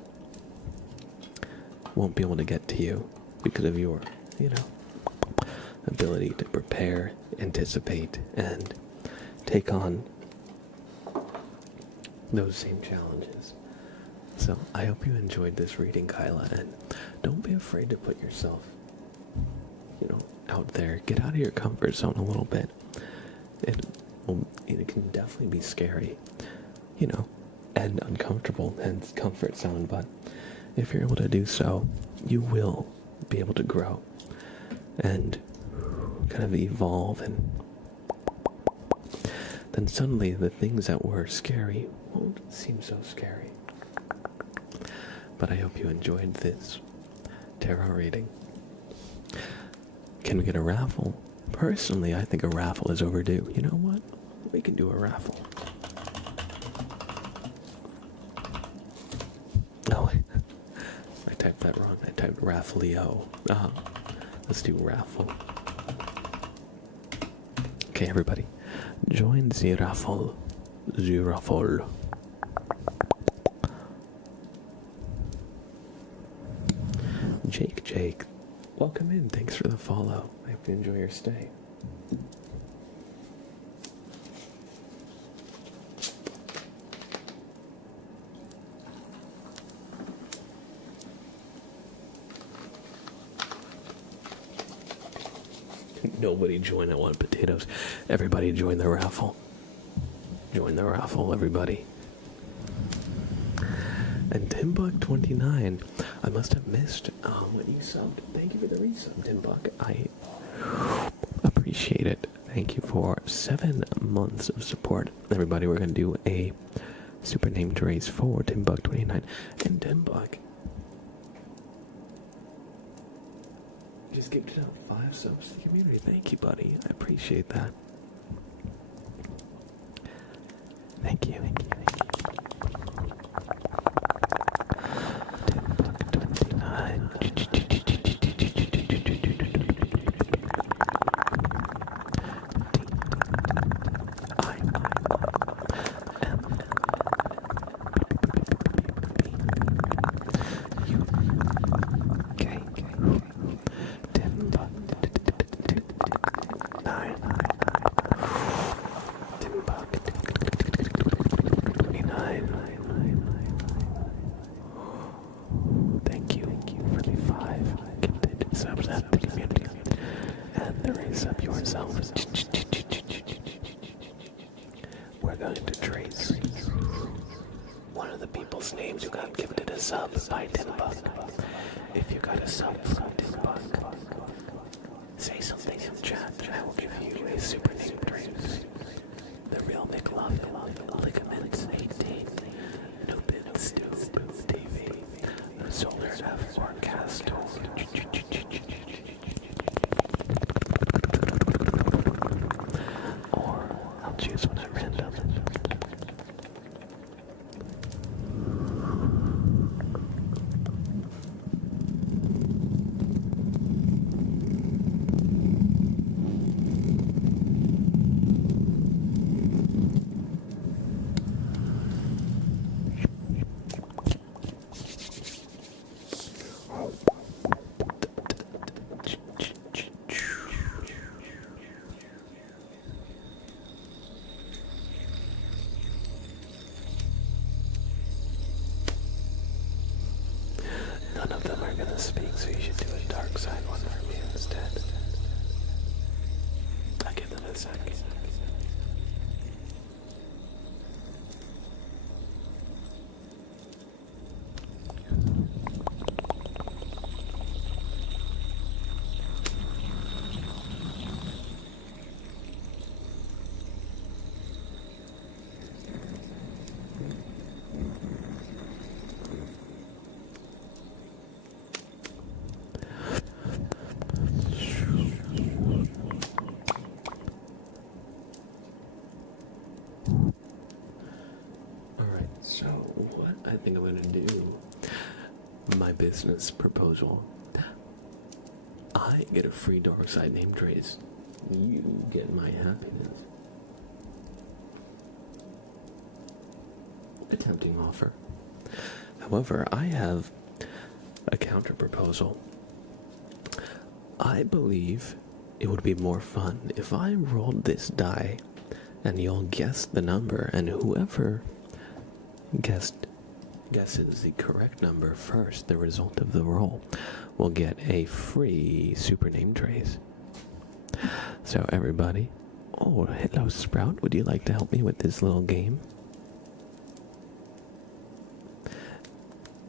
won't be able to get to you because of your, ability to prepare, anticipate, and take on those same challenges. So I hope you enjoyed this reading, Kyla, and don't be afraid to put yourself, out there. Get out of your comfort zone a little bit. It can definitely be scary, and uncomfortable, and comfort zone, but if you're able to do so, you will be able to grow and kind of evolve, and then suddenly the things that were scary won't seem so scary. But I hope you enjoyed this tarot reading. Can we get a raffle? Personally, I think a raffle is overdue. You know what? We can do a raffle. No, I typed that wrong. I typed raffleo. Let's do raffle. Okay, everybody. Join the raffle. The raffle. Jake, welcome in. Thanks for the follow. I hope you enjoy your stay. Nobody join. I want potatoes. Everybody join the raffle. Join the raffle, everybody. And Timbuck29, I must have missed when you subbed. Thank you for the resub, Timbuck. I appreciate it. Thank you for 7 months of support. Everybody, we're going to do a super name to raise for Timbuck29. And Timbuck just gifted out 5 subs to the community. Thank you, buddy. I appreciate that. Thank you. We're going to trace one of the people's names who got gifted a sub by Timbuck. If you got a sub from Timbuck, say something in the chat and I will give you a super name trace. The Real McLovin, Ligaments 18, Nubin Stu, TV, Solar F Forecast. Or I'll choose one at random. None of them are gonna speak, so you should do a dark side one for me instead. I'll give them a sec. Alright, so what I think I'm gonna do, my business proposal. I get a free dark side name trace. You get my happiness. A tempting offer. However, I have a counter proposal. I believe it would be more fun if I rolled this die and y'all guessed the number, and whoever guesses the correct number first, the result of the roll, will get a free super name trace. So everybody, oh, hello Sprout, would you like to help me with this little game?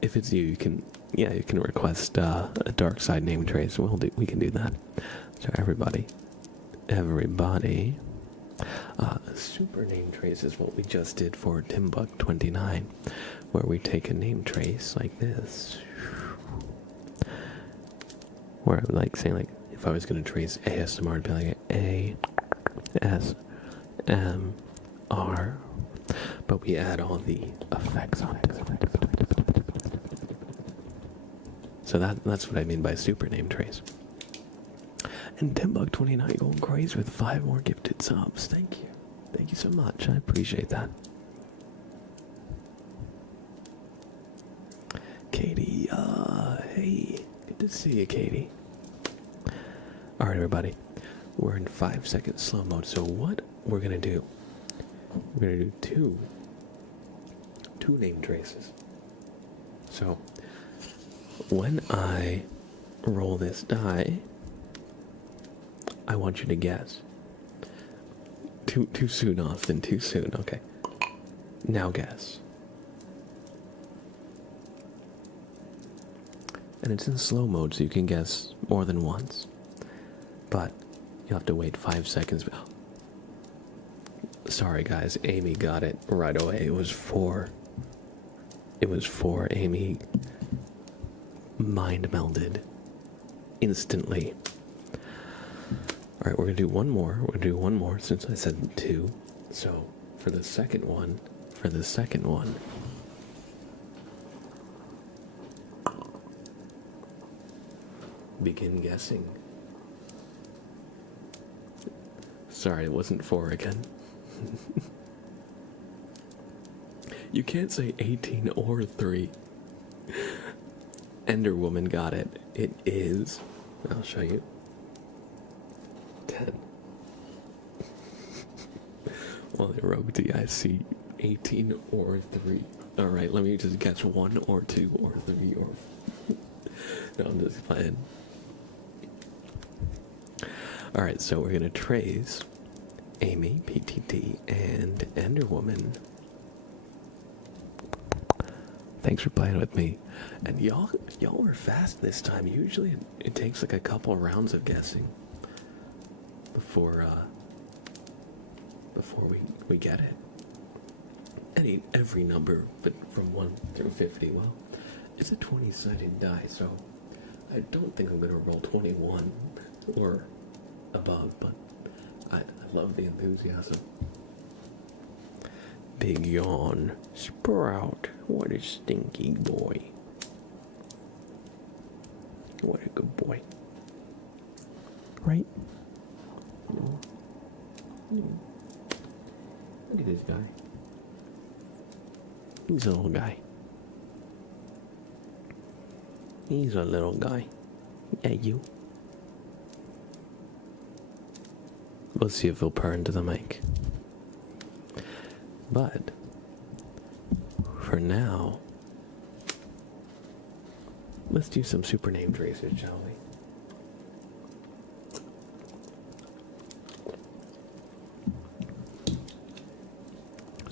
If it's you, you can request a dark side name trace. We can do that. So everybody, super name trace is what we just did for Timbuck29, where we take a name trace like this, where I would like saying, like, if I was going to trace ASMR, it'd be like ASMR, but we add all the effects on it. So that's what I mean by super name trace. And Timbuck29 going crazy with 5 more gifted subs. Thank you. Thank you so much. I appreciate that. Katie, hey. Good to see you, Katie. Alright, everybody. We're in 5-second slow mode. So what we're going to do, we're going to do two name traces. So when I roll this die, I want you to guess. Too soon, Austin. Too soon. Okay. Now guess. And it's in slow mode, so you can guess more than once. But you'll have to wait 5 seconds. Sorry, guys. Amy got it right away. It was 4. Amy mind melded instantly. Alright, we're gonna do one more since I said 2. So for the second one, begin guessing. Sorry, it wasn't 4 again. You can't say 18 or 3. Ender Woman got it. It is, I'll show you, 10. Well, Rogue D, I see 18 or 3. Alright, let me just guess 1 or 2 or 3 or... No, I'm just playing. Alright, so we're gonna trace Amy, PTT, and Ender Woman. Thanks for playing with me. And y'all were fast this time. Usually it takes like a couple rounds of guessing before we get it. Every number, but from 1 through 50, well, it's a 20-sided die, so I don't think I'm gonna roll 21 or above, but I love the enthusiasm. Big yawn. Sprout, what a stinky boy. What a good boy. Right? Look at this guy. He's a little guy. He's a little guy. Yeah, you. Let's see if he'll purr into the mic. But for now, let's do some super name traces, shall we?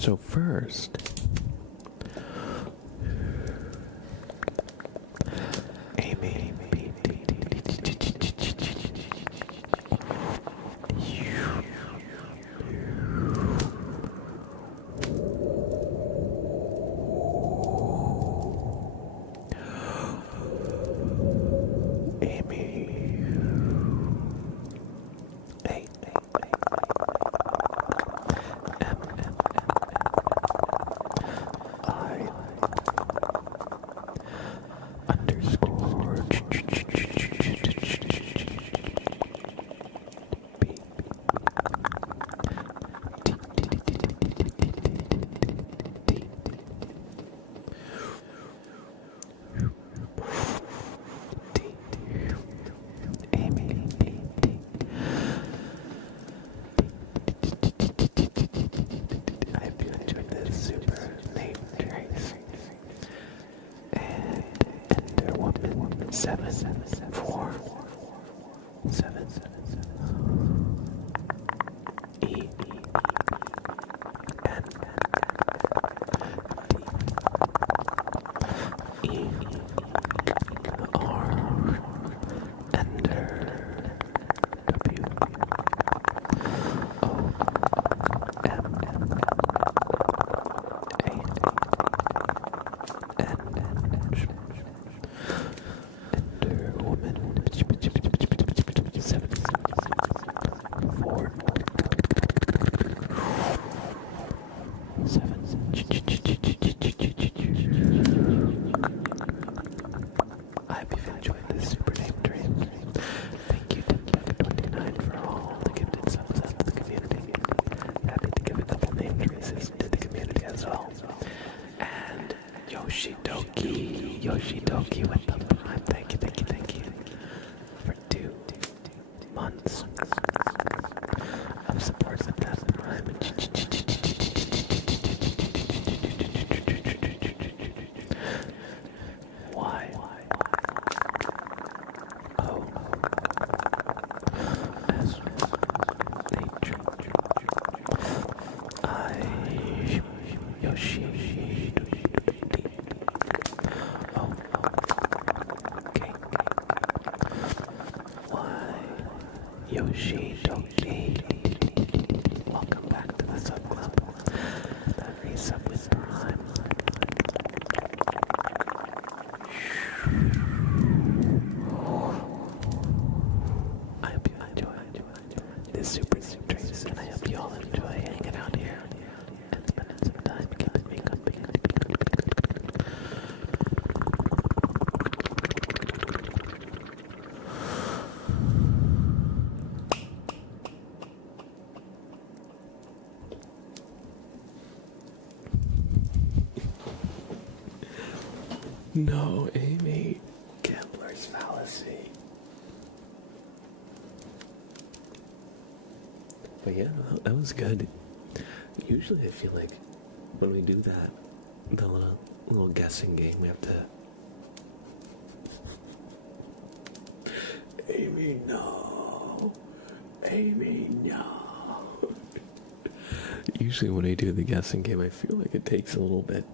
So first, Amy. Yoshi with the prime. Thank you for 2 months of support with that prime. Why? Oh, as nature. Yoshi. Yoshi Toki. Welcome back to the sub club. That resub with Prime. I hope you enjoy this super trace, and I hope you all enjoy hanging out here and spending some time keeping me company. No, Amy. Gambler's fallacy. But yeah, that was good. Usually I feel like when we do that, the little guessing game, we have to... Amy, no. Amy, no. Usually when I do the guessing game, I feel like it takes a little bit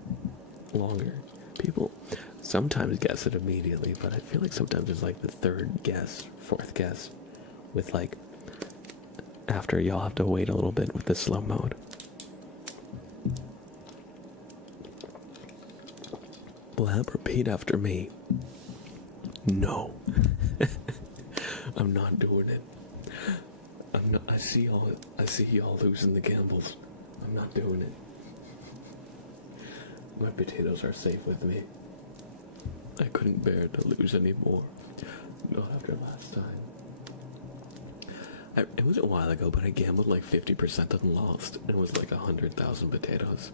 longer. People sometimes guess it immediately, but I feel like sometimes it's like the 3rd guess, 4th guess, with like, after y'all have to wait a little bit with the slow mode. Blab, repeat after me. No. I'm not doing it. I'm not. I see y'all losing the gambles. I'm not doing it. My potatoes are safe with me. I couldn't bear to lose anymore. Not after last time. It was a while ago, but I gambled like 50% and lost. It was like 100,000 potatoes.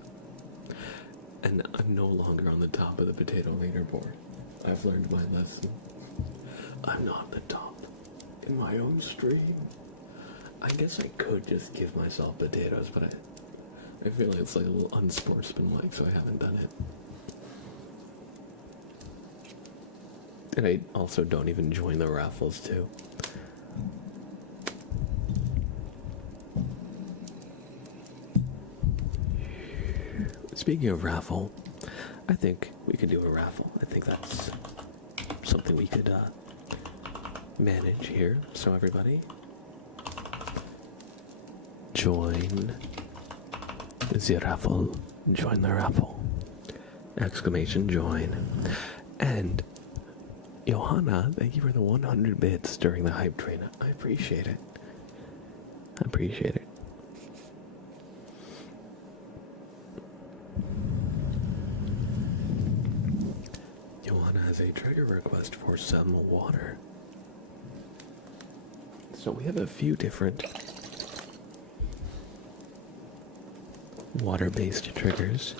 And I'm no longer on the top of the potato leaderboard. I've learned my lesson. I'm not the top in my own stream. I guess I could just give myself potatoes, but I feel like it's like a little unsportsmanlike, so I haven't done it. And I also don't even join the raffles, too. Speaking of raffle, I think we could do a raffle. I think that's something we could manage here. So everybody, join the raffle. Join the raffle. Exclamation join. And Johanna, thank you for the 100 bits during the hype train. I appreciate it. I appreciate it. Johanna has a trigger request for some water. So we have a few different water-based triggers.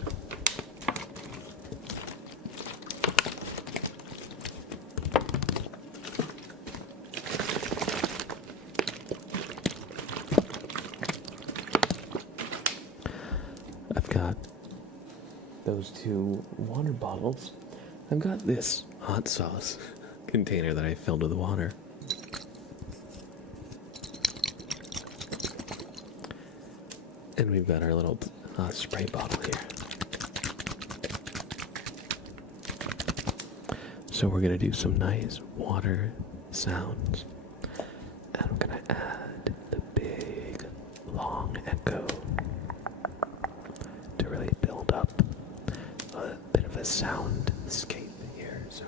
I've got those two water bottles. I've got this hot sauce container that I filled with water. And we've got our little spray bottle here. So we're going to do some nice water sounds. And I'm going to add the big, long echo to really build up a bit of a soundscape here. So.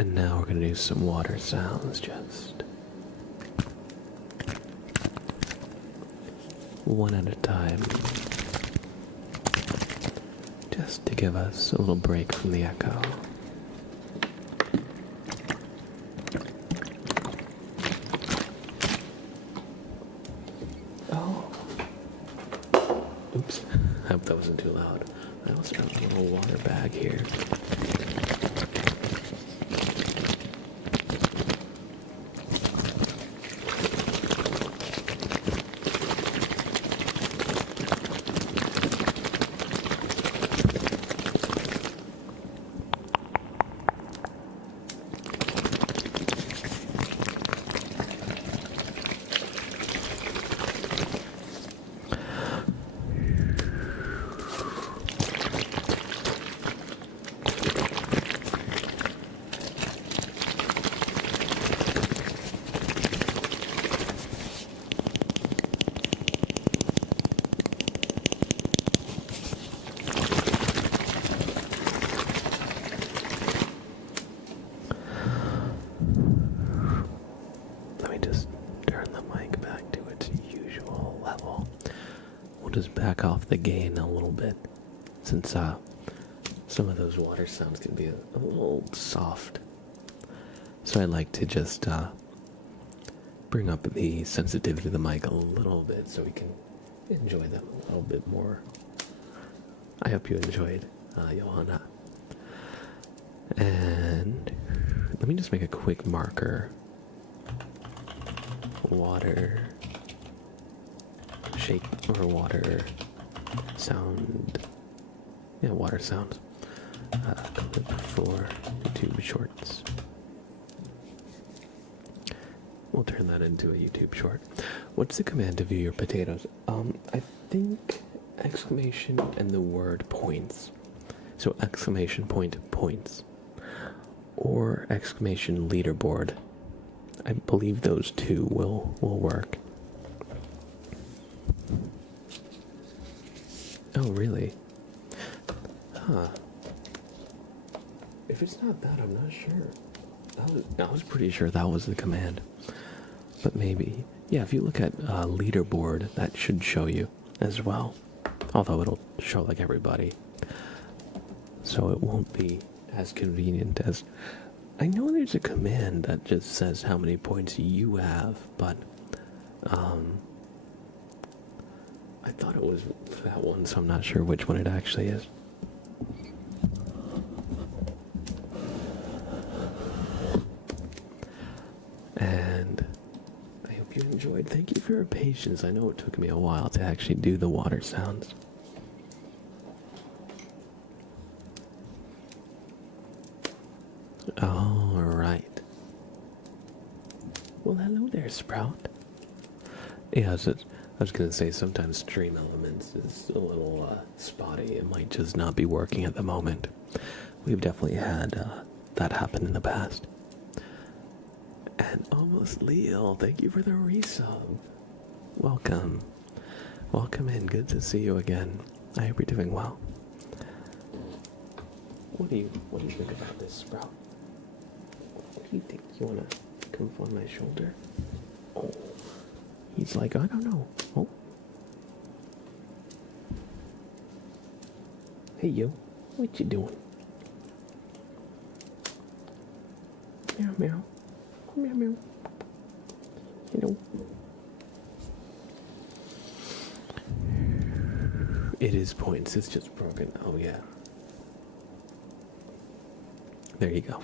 And now we're going to do some water sounds, just one at a time, just to give us a little break from the echo. Oh, oops, I hope that wasn't too loud. I also have a little water bag here. Just back off the gain a little bit, since some of those water sounds can be a little soft. So I like to just bring up the sensitivity of the mic a little bit so we can enjoy them a little bit more. I hope you enjoyed, Johanna. And let me just make a quick marker. Water shake or water sound. Yeah, water sounds. Clip for YouTube Shorts. We'll turn that into a YouTube short. What's the command to view your potatoes? I think exclamation and the word points. So exclamation point points. Or exclamation leaderboard. I believe those two will work. Oh, really? Huh. If it's not that, I'm not sure. I was pretty sure that was the command. But maybe. Yeah, if you look at leaderboard, that should show you as well. Although it'll show like everybody. So it won't be as convenient as... I know there's a command that just says how many points you have, but... I thought it was that one, so I'm not sure which one it actually is. And I hope you enjoyed. Thank you for your patience. I know it took me a while to actually do the water sounds. All right. Well, hello there, Sprout. Yeah, I was going to say sometimes Stream Elements is a little spotty. It might just not be working at the moment. We've definitely had that happen in the past. And almost Leo, thank you for the resub. Welcome. Welcome in. Good to see you again. I hope you're doing well. What do you think about this, Sprout? What do you think? You want to come on my shoulder? Oh. He's like, I don't know. Oh. Hey, you. What you doing? Meow, meow. Meow, meow. You know. It is points. It's just broken. Oh, yeah. There you go.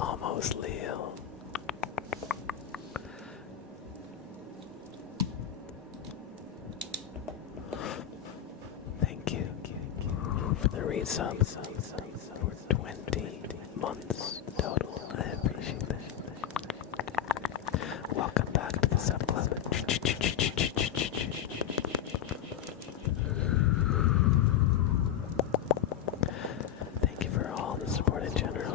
Almost Leo. Thank you for the resub for 20 months total. I appreciate that. Welcome back to the sub club. Thank you for all the support in general.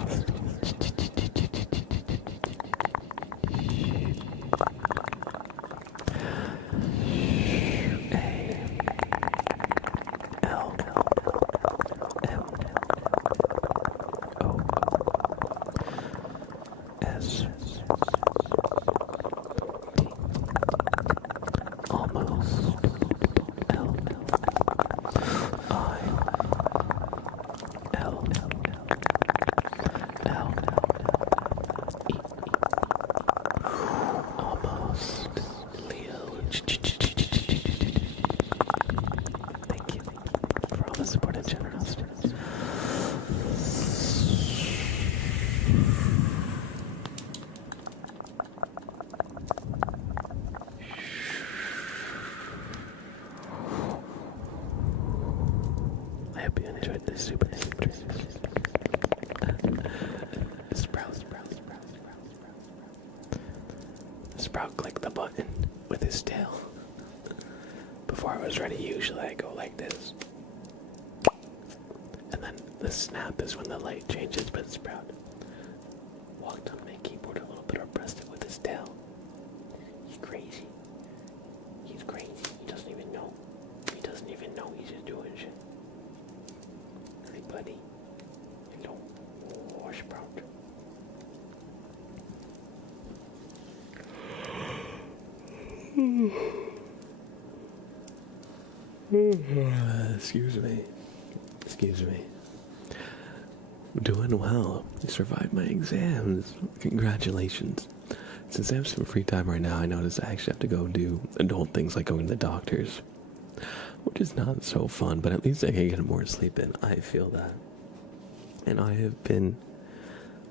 the support and generosity. I hope you enjoyed this super deep dream. Sprout clicked the button with his tail. Before I was ready, usually I go like this. And then the snap is when the light changes, but Sprout walked on my keyboard a little bit or pressed it with his tail. He's crazy. He's crazy. He doesn't even know. He doesn't even know he's just doing shit. Hey, buddy. Hello. Oh, Sprout. Excuse me. I'm doing well. I survived my exams. Congratulations. Since I have some free time right now, I noticed I actually have to go do adult things like going to the doctors, which is not so fun, but at least I can get more sleep in. I feel that. And I have been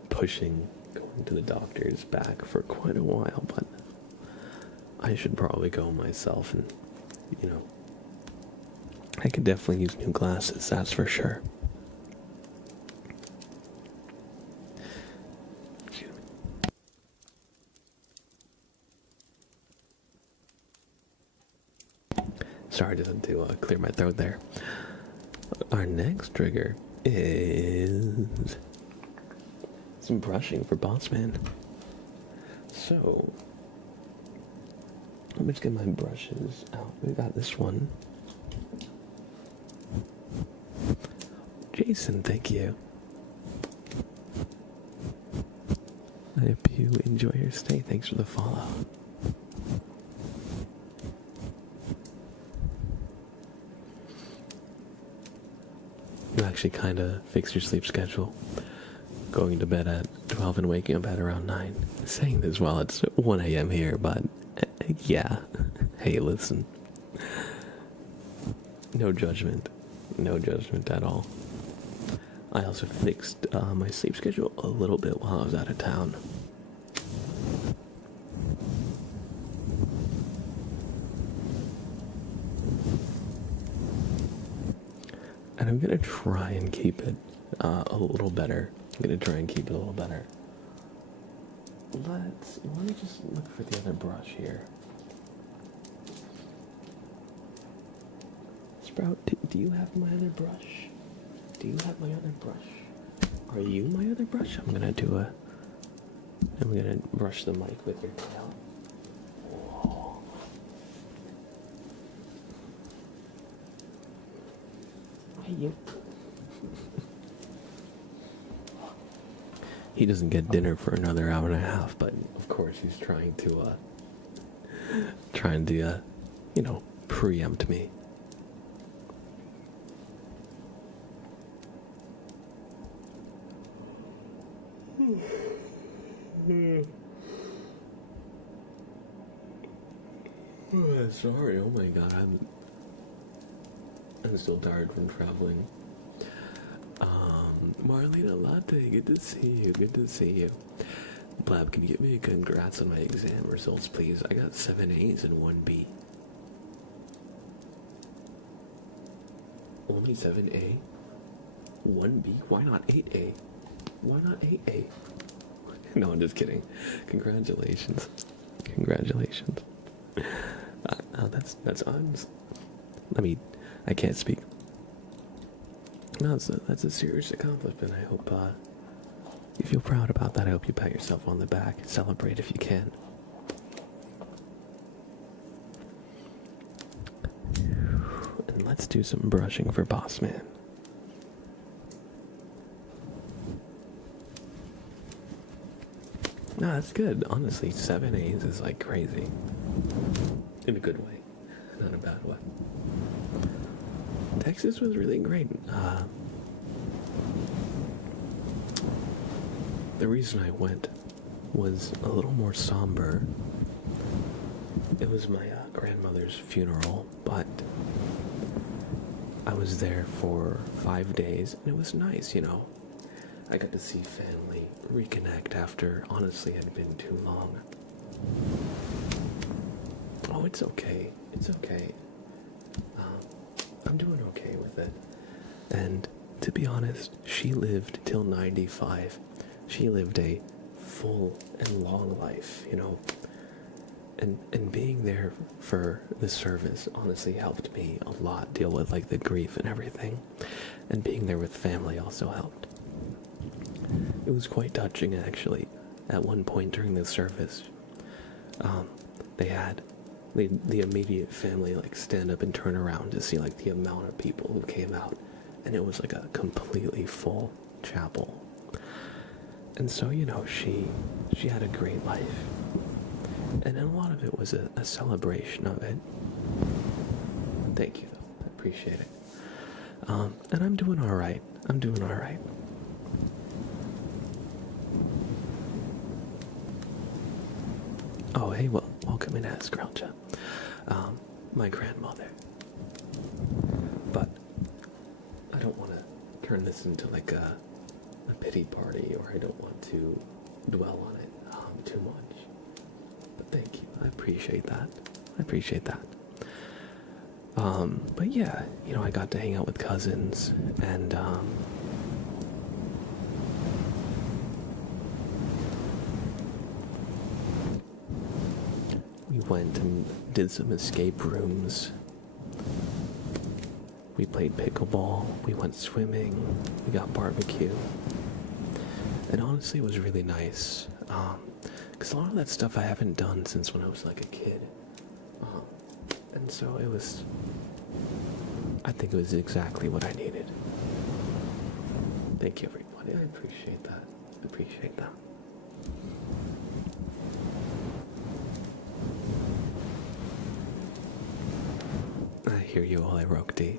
pushing going to the doctors back for quite a while, but I should probably go myself and, I could definitely use new glasses, that's for sure. Sorry, just had to clear my throat there. Our next trigger is some brushing for Bossman. So, let me just get my brushes out. We got this one. Jason, thank you. I hope you enjoy your stay. Thanks for the follow. You actually kind of fix your sleep schedule. Going to bed at 12 and waking up at around 9. Saying this while it's 1 a.m. here, but yeah. Hey, listen. No judgment. No judgment at all. I also fixed my sleep schedule a little bit while I was out of town. And I'm going to try and keep it a little better. I'm going to try and keep it a little better. Let me just look for the other brush here. Sprout, do you have my other brush? Do you have my other brush? Are you my other brush? I'm gonna brush the mic with your tail. Whoa. Hey, you. He doesn't get dinner for another hour and a half, but of course he's trying to preempt me. Sorry, oh my god, I'm still tired from traveling. Marlena Latte, good to see you. Blab, can you give me a congrats on my exam results, please? I got 7 A's and 1 B. Only 7A? 1B? Why not 8A? Why not 8A? No, I'm just kidding. Congratulations. That's honest. I can't speak. No, that's a serious accomplishment. I hope you feel proud about that. I hope you pat yourself on the back. Celebrate if you can. And let's do some brushing for Bossman. No, that's good. Honestly, 7 A's is like crazy. In a good way, not a bad way. Texas was really great. The reason I went was a little more somber. It was my grandmother's funeral, but I was there for 5 days, and it was nice, you know. I got to see family, reconnect after honestly had been too long. Oh, it's okay. It's okay. I'm doing okay with it. And to be honest, she lived till 95. She lived a full and long life, you know. And being there for the service honestly helped me a lot deal with like the grief and everything. And being there with family also helped. It was quite touching actually. At one point during the service, they had the immediate family like stand up and turn around to see like the amount of people who came out, and it was like a completely full chapel. And so, you know, she had a great life, and a lot of it was a celebration of it. Thank you, though. I appreciate it. And I'm doing all right. I'm doing all right. Oh, hey, well, welcome in, Asgrelcha. My grandmother. But I don't want to turn this into like a pity party, or I don't want to dwell on it too much. But thank you. I appreciate that. I appreciate that. But yeah, you know, I got to hang out with cousins, and we went and did some escape rooms. We played pickleball, we went swimming, we got barbecue. And honestly, it was really nice. Because a lot of that stuff I haven't done since when I was like a kid. And so it was, I think it was exactly what I needed. Thank you, everybody. I appreciate that. I appreciate that. I hear you, all I roke D.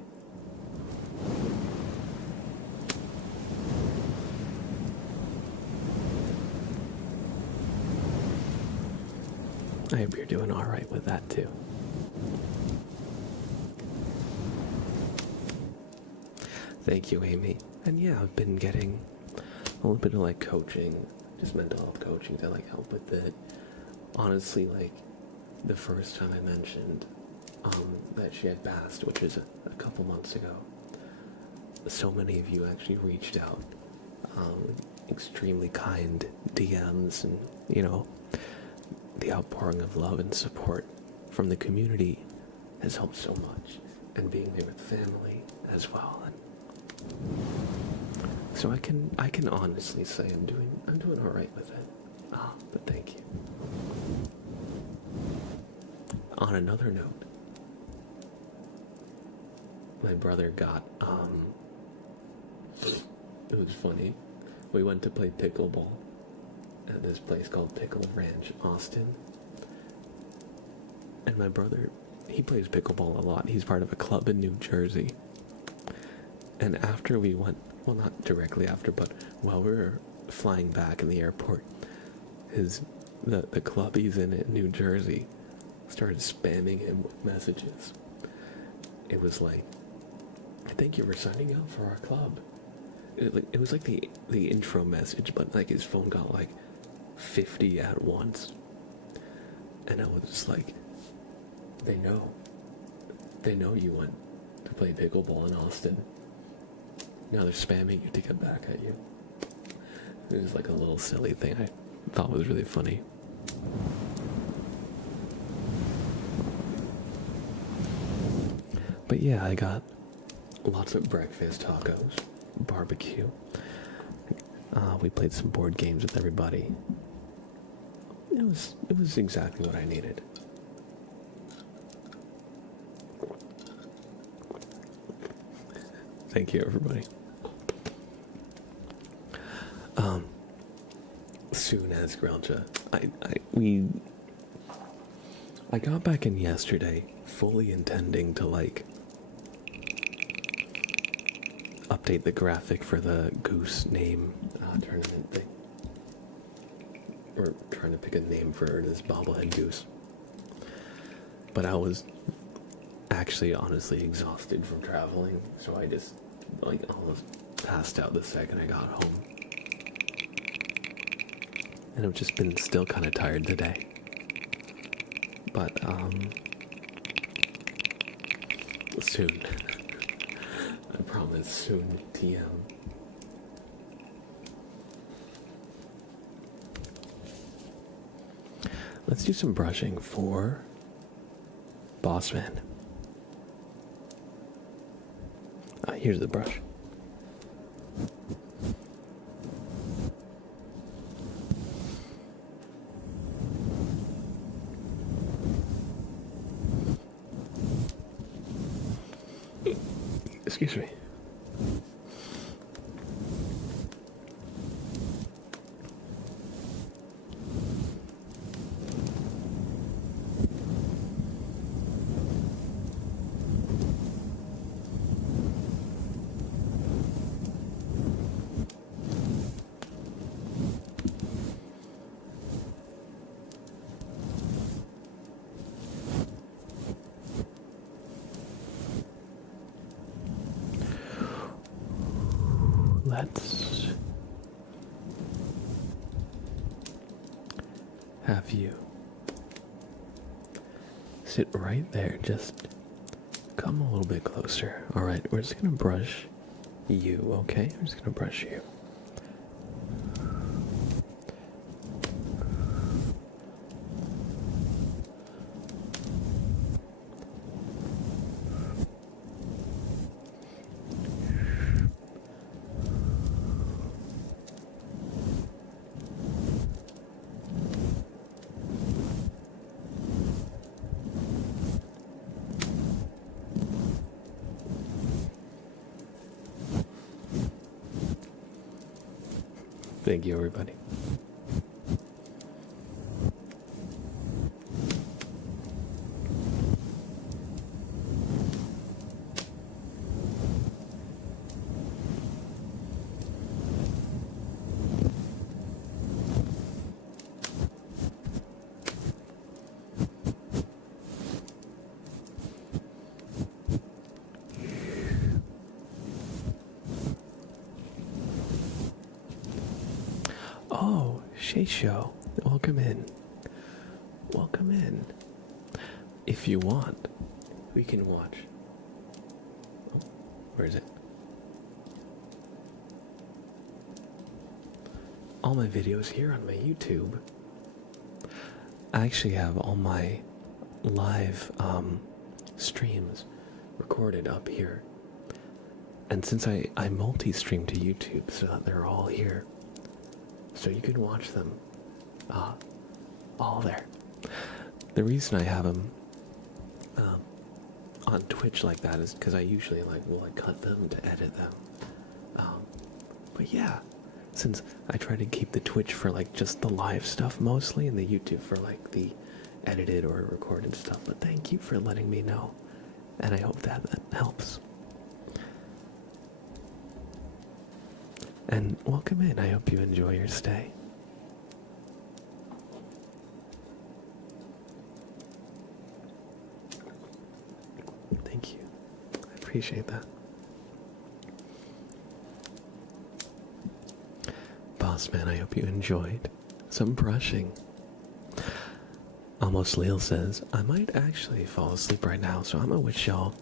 I hope you're doing all right with that too. Thank you, Amy. And yeah, I've been getting a little bit of like coaching, just mental health coaching to like help with it. Honestly, like the first time I mentioned that she had passed, which was a couple months ago, so many of you actually reached out, extremely kind DMs, and you know, the outpouring of love and support from the community has helped so much, and being there with family as well. And so I can honestly say I'm doing all right with it. But thank you. On another note, my brother got it was funny. We went to play pickleball at this place called Pickle Ranch, Austin. And my brother, he plays pickleball a lot. He's part of a club in New Jersey. And after we went, well, not directly after, but while we were flying back in the airport, the club he's in New Jersey started spamming him with messages. It was like, thank you for signing up for our club. It was like the intro message, but like his phone got like 50 at once. And I was just like, they know you went to play pickleball in Austin. Now they're spamming you to get back at you. It was like a little silly thing I thought was really funny. But yeah, I got lots of breakfast, tacos, barbecue. We played some board games with everybody. It was exactly what I needed. Thank you, everybody. Soon as Grelcha, I got back in yesterday, fully intending to like update the graphic for the goose name tournament thing. Or trying to pick a name for this bobblehead goose. But I was actually honestly exhausted from traveling, so I just like almost passed out the second I got home. And I've just been still kind of tired today. But soon. I promise soon, TM. Let's do some brushing for Bossman. Here's the brush. Excuse me. Let's have you sit right there. Just come a little bit closer. All right, we're just gonna brush you, okay? I'm just gonna brush you. Thank you, everybody. Oh, Shay Show, welcome in. Welcome in. If you want, we can watch. Oh, where is it? All my videos here on my YouTube. I actually have all my live streams recorded up here. And since I multi-stream to YouTube so that they're all here, so you can watch them all there. The reason I have them on Twitch like that is because I usually will cut them to edit them. But yeah, since I try to keep the Twitch for just the live stuff mostly, and the YouTube for the edited or recorded stuff. But thank you for letting me know, and I hope that helps. And welcome in. I hope you enjoy your stay. Thank you. I appreciate that. Bossman, I hope you enjoyed some brushing. Almost Leal says, I might actually fall asleep right now, so I'm gonna wish y'all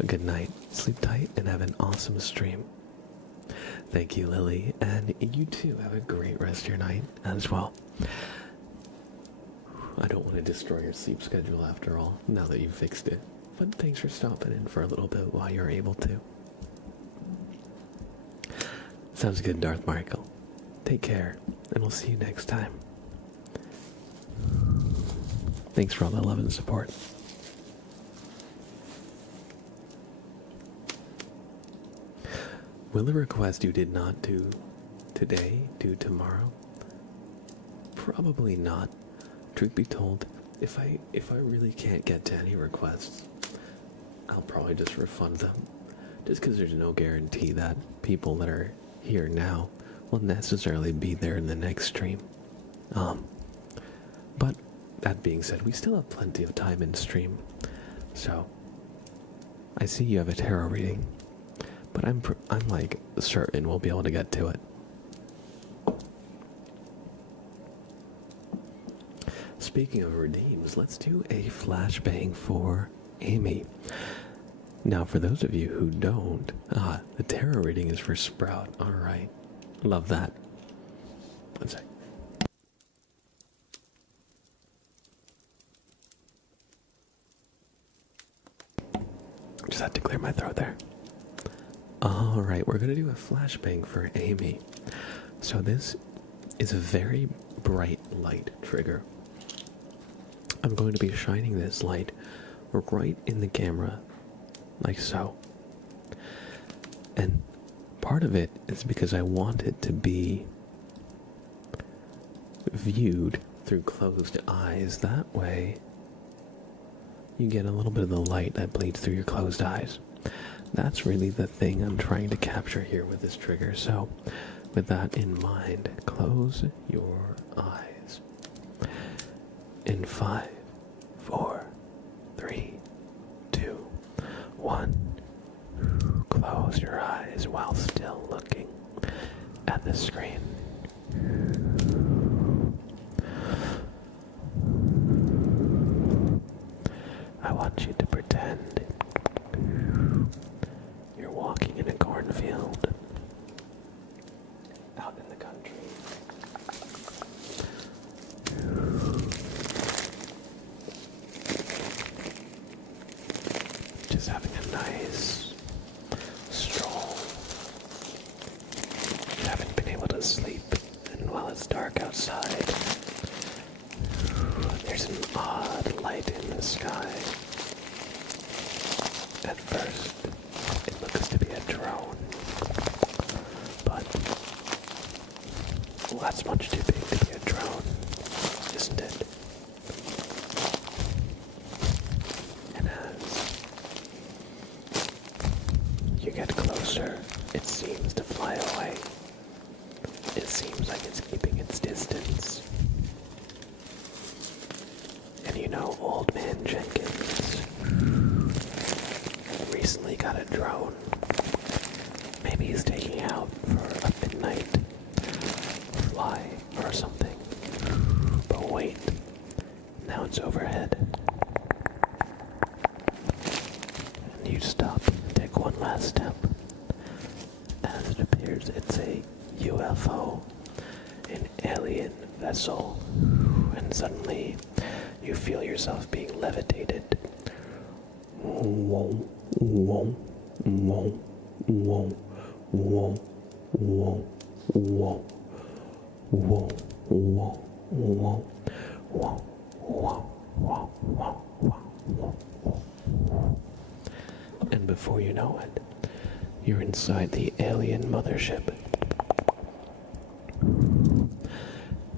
a good night. Sleep tight and have an awesome stream. Thank you, Lily, and you too have a great rest of your night as well. I don't want to destroy your sleep schedule after all, now that you've fixed it. But thanks for stopping in for a little bit while you're able to. Sounds good, Darth Michael. Take care, and we'll see you next time. Thanks for all the love and support. Will a request you did not do today do tomorrow? Probably not. Truth be told, if I really can't get to any requests, I'll probably just refund them. Just because there's no guarantee that people that are here now will necessarily be there in the next stream. But that being said, we still have plenty of time in stream, so I see you have a tarot reading, but I'm like certain we'll be able to get to it. Speaking of redeems, let's do a flashbang for Amy. Now, for those of you who don't, the tarot reading is for Sprout. All right, love that. One sec. Just had to clear my throat there. All right, we're gonna do a flashbang for Amy. So this is a very bright light trigger. I'm going to be shining this light right in the camera, like so. And part of it is because I want it to be viewed through closed eyes. That way, you get a little bit of the light that bleeds through your closed eyes. That's really the thing I'm trying to capture here with this trigger. So, with that in mind, close your eyes. In 5, 4, 3, 2, 1. Close your eyes while still looking at the screen. I want you to pretend you're walking in a cornfield out in the country. Just having a nice stroll. You haven't been able to sleep, and while it's dark outside, there's an odd light in the sky. At first, it looks to be a drone, but well, that's much too big to be a drone, isn't it? And as you get closer, it seems to fly away. It seems like it's keeping its distance. And you know, Old Man Jenkins recently got a drone. Maybe he's taking out for a midnight fly or something. But wait, now it's overhead. And you stop and take one last step. As it appears, it's a UFO, an alien vessel. And suddenly, you feel yourself being levitated. Whoa, whoa, whoa, whoa, whoa, whoa, whoa, whoa, whoa, whoa, whoa, whoa, whoa, whoa. And before you know it, you're inside the alien mothership. And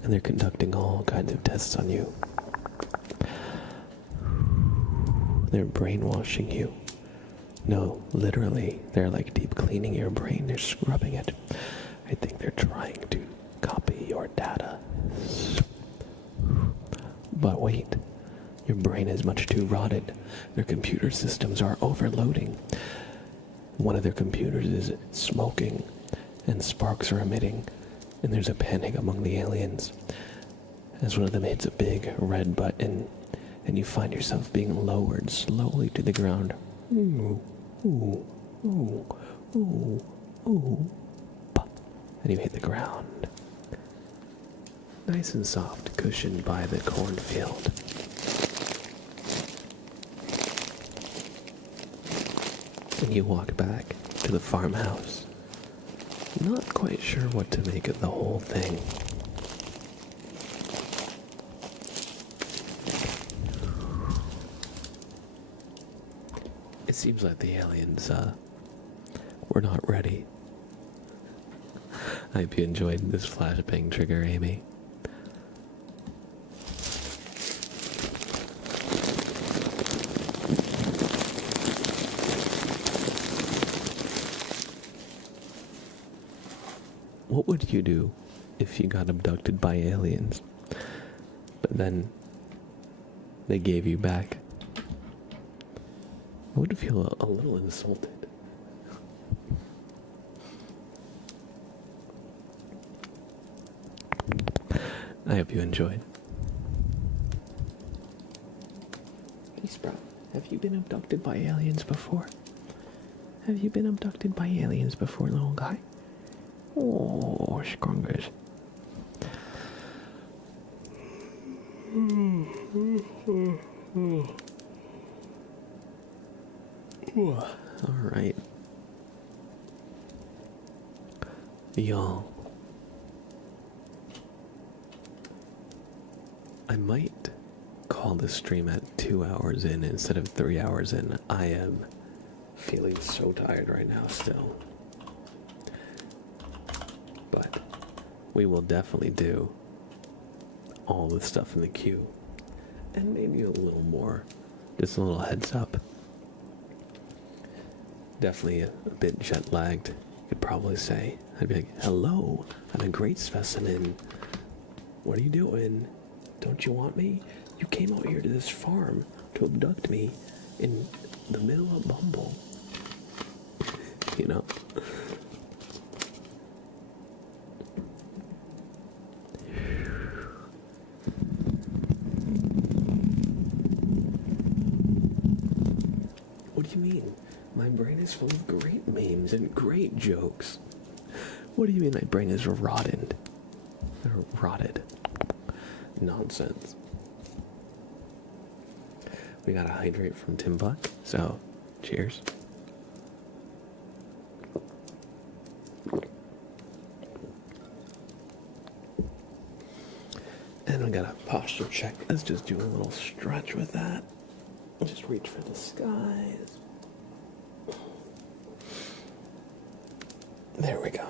they're conducting all kinds of tests on you. They're brainwashing you. No, literally, they're like deep cleaning your brain. They're scrubbing it. I think they're trying to copy your data. But wait, your brain is much too rotted. Their computer systems are overloading. One of their computers is smoking, and sparks are emitting, and there's a panic among the aliens. As one of them hits a big red button, and you find yourself being lowered slowly to the ground. Ooh, ooh, ooh, ooh, ooh. Pop. And you hit the ground. Nice and soft, cushioned by the cornfield. And you walk back to the farmhouse. Not quite sure what to make of the whole thing. It seems like the aliens, were not ready. I hope you enjoyed this flashbang trigger, Amy. What would you do if you got abducted by aliens, but then they gave you back I would feel a little insulted. I hope you enjoyed. Hey Sprout, have you been abducted by aliens before? Have you been abducted by aliens before, little guy? Oh, scrungus. Alright. Y'all. I might call this stream at 2 hours in instead of 3 hours in. I am feeling so tired right now still. But we will definitely do all the stuff in the queue. And maybe a little more. Just a little heads up. Definitely a bit jet lagged, you could probably say. I'd be like, hello, I'm a great specimen. What are you doing? Don't you want me? You came out here to this farm to abduct me in the middle of Bumble. You know? What do you mean? My brain is full of great memes and great jokes. What do you mean my brain is rotted? Rotted. Nonsense. We gotta hydrate from Timbuk, so cheers. And we got a posture check. Let's just do a little stretch with that. Just reach for the skies. There we go.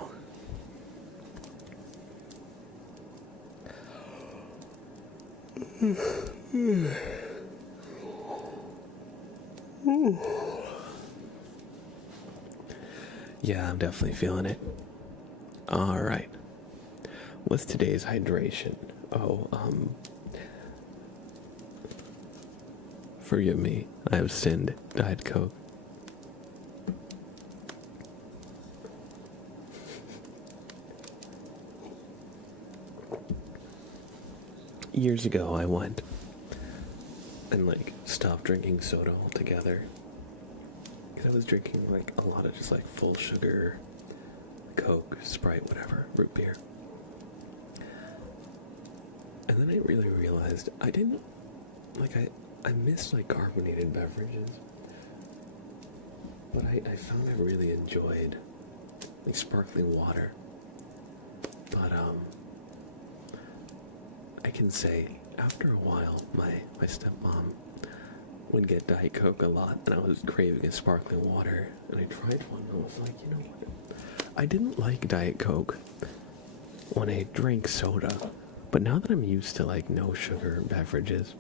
Yeah, I'm definitely feeling it. All right. What's today's hydration? Forgive me. I have sinned. Diet Coke. Years ago, I went and stopped drinking soda altogether. Because I was drinking a lot of just full sugar, Coke, Sprite, whatever, root beer. And then I really realized I didn't, I missed carbonated beverages. But I found I really enjoyed sparkling water. But I can say after a while my stepmom would get Diet Coke a lot, and I was craving a sparkling water, and I tried one and I was like, you know what, I didn't like Diet Coke when I drank soda, but now that I'm used to no sugar beverages,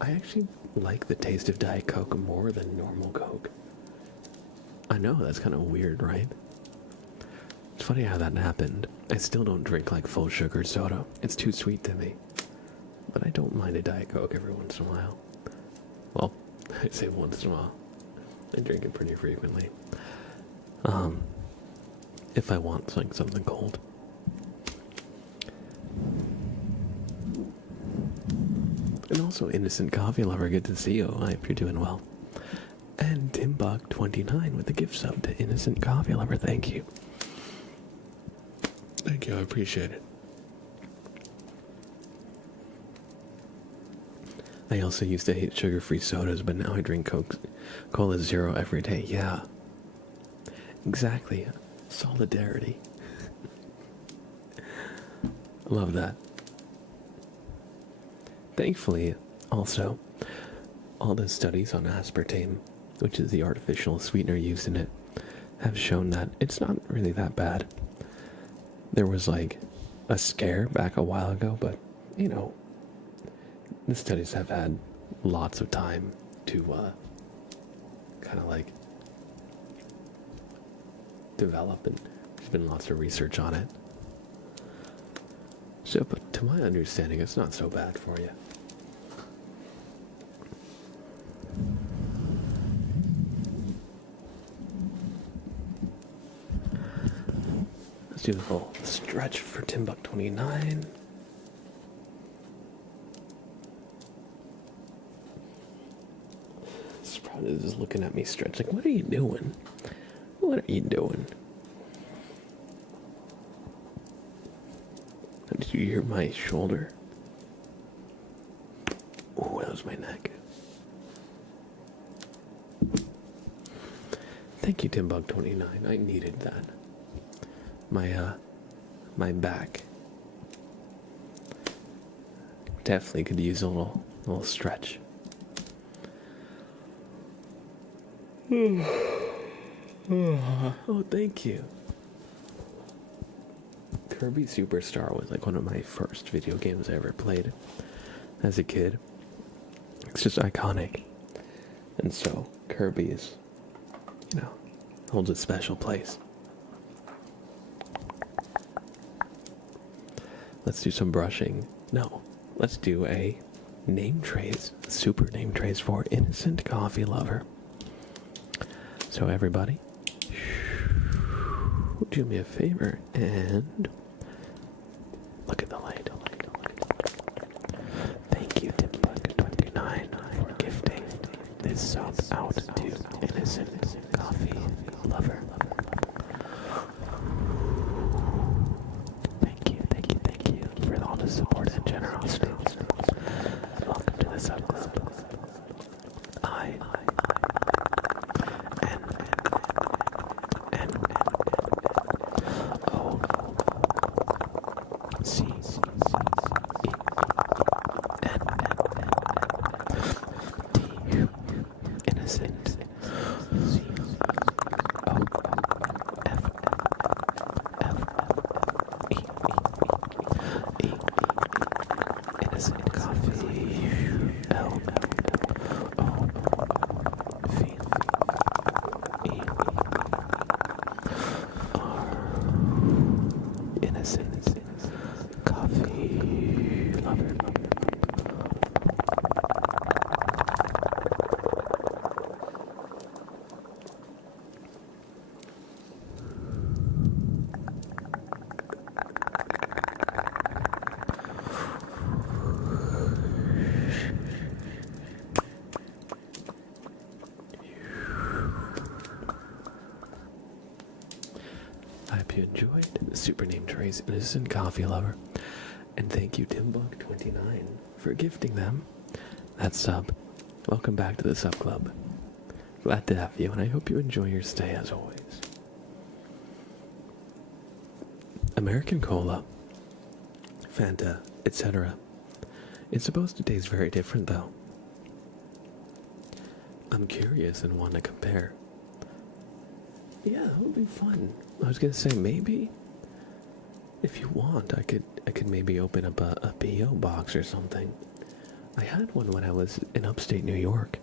I actually like the taste of Diet Coke more than normal Coke. I know, that's kind of weird, right? It's funny how that happened. I still don't drink full sugar soda. It's too sweet to me. But I don't mind a Diet Coke every once in a while. Well, I say once in a while. I drink it pretty frequently. If I want something cold. And also Innocent Coffee Lover, good to see you. I hope you're doing well. And Timbuk29 with the gift sub to Innocent Coffee Lover, thank you. Thank you, I appreciate it. I also used to hate sugar-free sodas, but now I drink Cola Zero every day. Yeah. Exactly. Solidarity. Love that. Thankfully, also, all the studies on aspartame, which is the artificial sweetener used in it, have shown that it's not really that bad. There was a scare back a while ago, but the studies have had lots of time to develop, and there's been lots of research on it. So, but to my understanding, it's not so bad for you. Let's do a little stretch for Timbuck29. Sprout is looking at me stretch like, what are you doing? What are you doing? Did you hear my shoulder? Oh, that was my neck. Thank you, Timbug29. I needed that. My back definitely could use a little stretch. Oh, thank you. Kirby Superstar was like one of my first video games I ever played as a kid. It's just iconic. And so Kirby is, holds a special place. Let's do some brushing. No, let's do a name trace, super name trace for Innocent Coffee Lover. So everybody, do me a favor and look at the light. Thank you, Timbuk29, for gifting this sub out to Innocent Coffee Lover. Thank you for all the support and generosity. Welcome to the sub club. I hope you enjoyed the super name trace Innocent Coffee Lover. And thank you, Timbuk29, for gifting them that sub. Welcome back to the sub club. Glad to have you, and I hope you enjoy your stay as always. American Cola, Fanta, etc. It's supposed to taste very different though. I'm curious and want to compare. Yeah, that would be fun. I was gonna say maybe if you want, I could maybe open up a PO box or something. I had one when I was in upstate New York.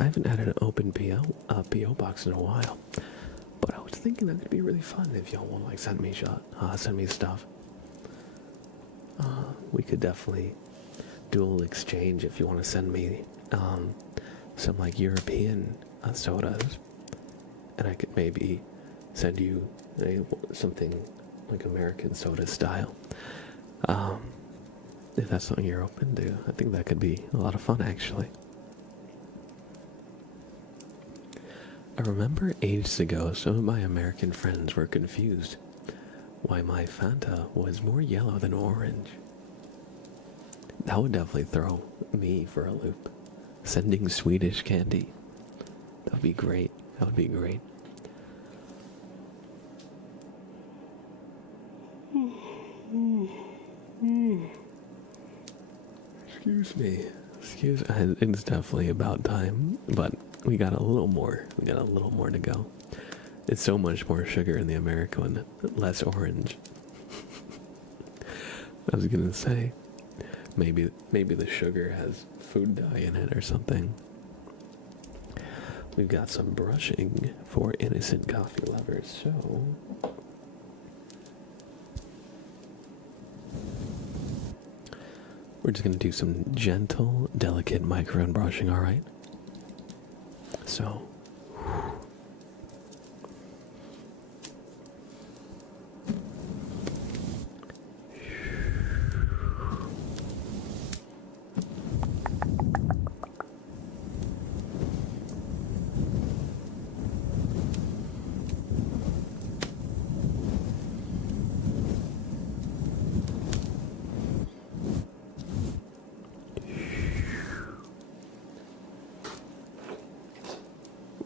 I haven't had an open PO box in a while, but I was thinking that could be really fun if y'all want like send me stuff. We could definitely do a little exchange if you want to send me some like European sodas, and I could maybe send you something like American soda style. If that's something you're open to, I think that could be a lot of fun actually. I remember ages ago some of my American friends were confused why my Fanta was more yellow than orange. That would definitely throw me for a loop. Sending Swedish candy. That would be great. That would be great. Excuse me. It's definitely about time, but we got a little more. We got a little more to go. It's so much more sugar in the American, less orange. I was gonna say, maybe the sugar has food dye in it or something. We've got some brushing for Innocent Coffee Lovers, so we're just gonna do some gentle, delicate microphone brushing, alright? So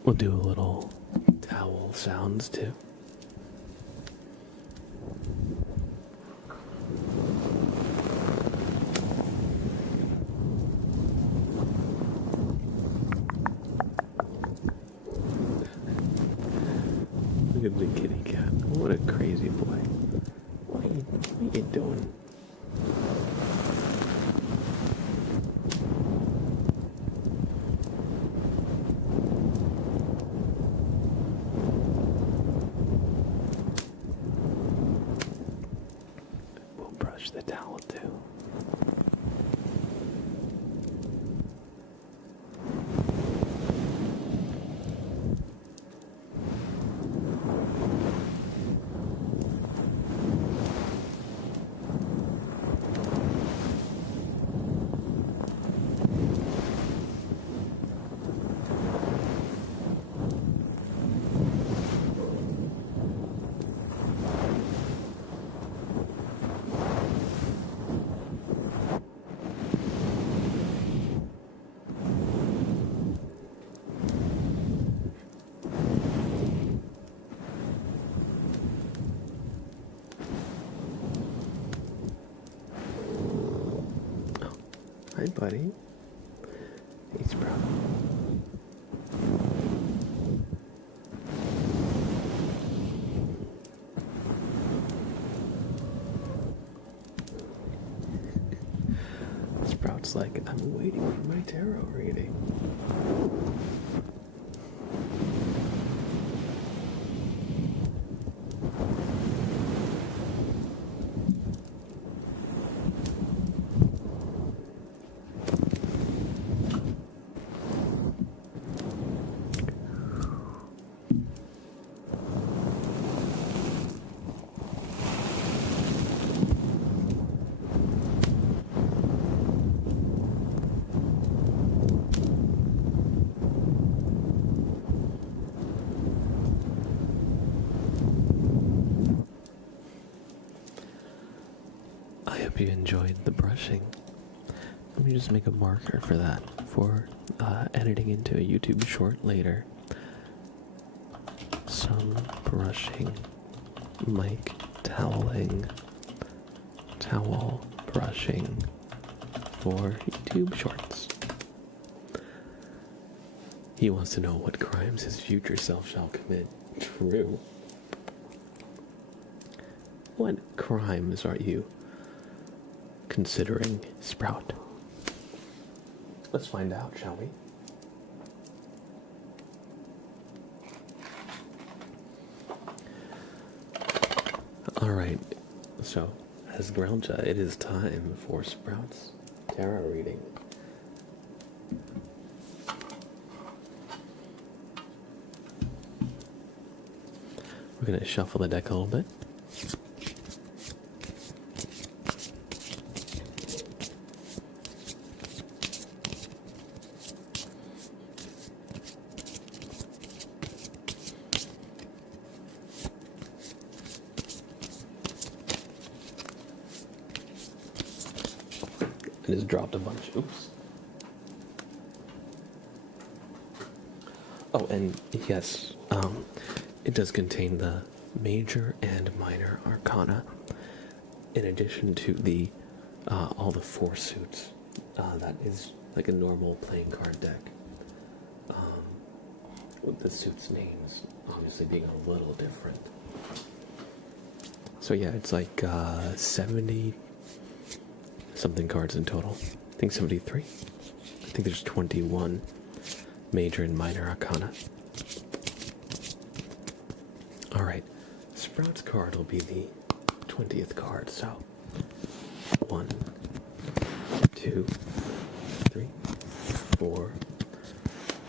We'll do a little towel sounds too. Look at the kitty cat. What a crazy boy. What are you doing? We'll brush the towel too. Hi, buddy. Hey, Sprout. Sprout's like, I'm waiting for my tarot reading. I hope you enjoyed the brushing. Let me just make a marker for that for editing into a YouTube short later. Some brushing, mic toweling, towel brushing for YouTube shorts. He wants to know what crimes his future self shall commit. True. What crimes are you considering, Sprout? Let's find out, shall we? Alright, so as Grelja, it is time for Sprout's tarot reading. We're going to shuffle the deck a little bit. I just dropped a bunch. Oops. Oh, and yes, it does contain the major and minor arcana, in addition to the all the four suits. That is like a normal playing card deck. With the suits' names obviously being a little different. So yeah, it's like 70 something cards in total. I think 73. I think there's 21 major and minor arcana. Alright, Sprout's card will be the 20th card, so 1, 2, 3, 4,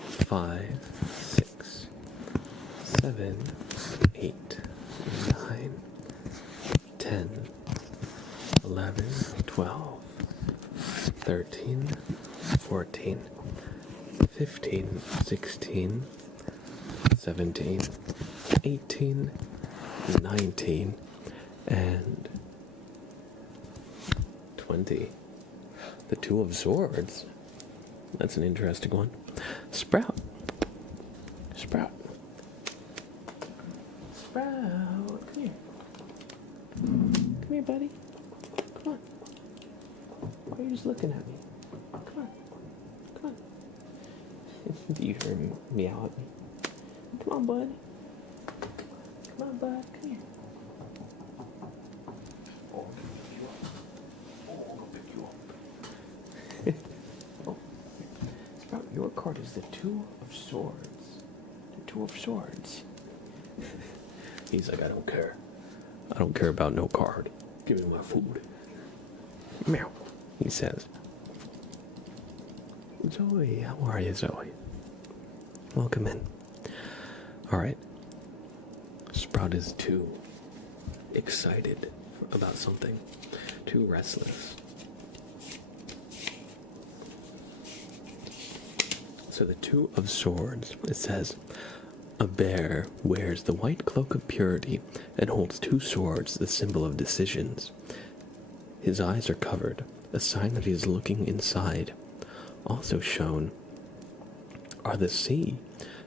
5, 6, 7, 8, 9, 10, 11, 12, 13, 14, 15, 16, 17, 18, 19, and 20. The Two of Swords. That's an interesting one. Sprout. Sprout. Sprout, come here. Come here, buddy. Come on. Why are you just looking at me? Come on. Come on. Do you hear me meow at me? Come on, bud. Come on, bud. Come here. Oh, I'll pick you up. Oh. Sprout, your card is the Two of Swords. The Two of Swords. He's like, I don't care. I don't care about no card. Give me my food. Meow, he says. Zoe, how are you, Zoe? Welcome in. Alright. Sprout is too excited about something. Too restless. So the Two of Swords, it says, a bear wears the white cloak of purity and holds two swords, the symbol of decisions. His eyes are covered, a sign that he is looking inside. Also shown are the sea,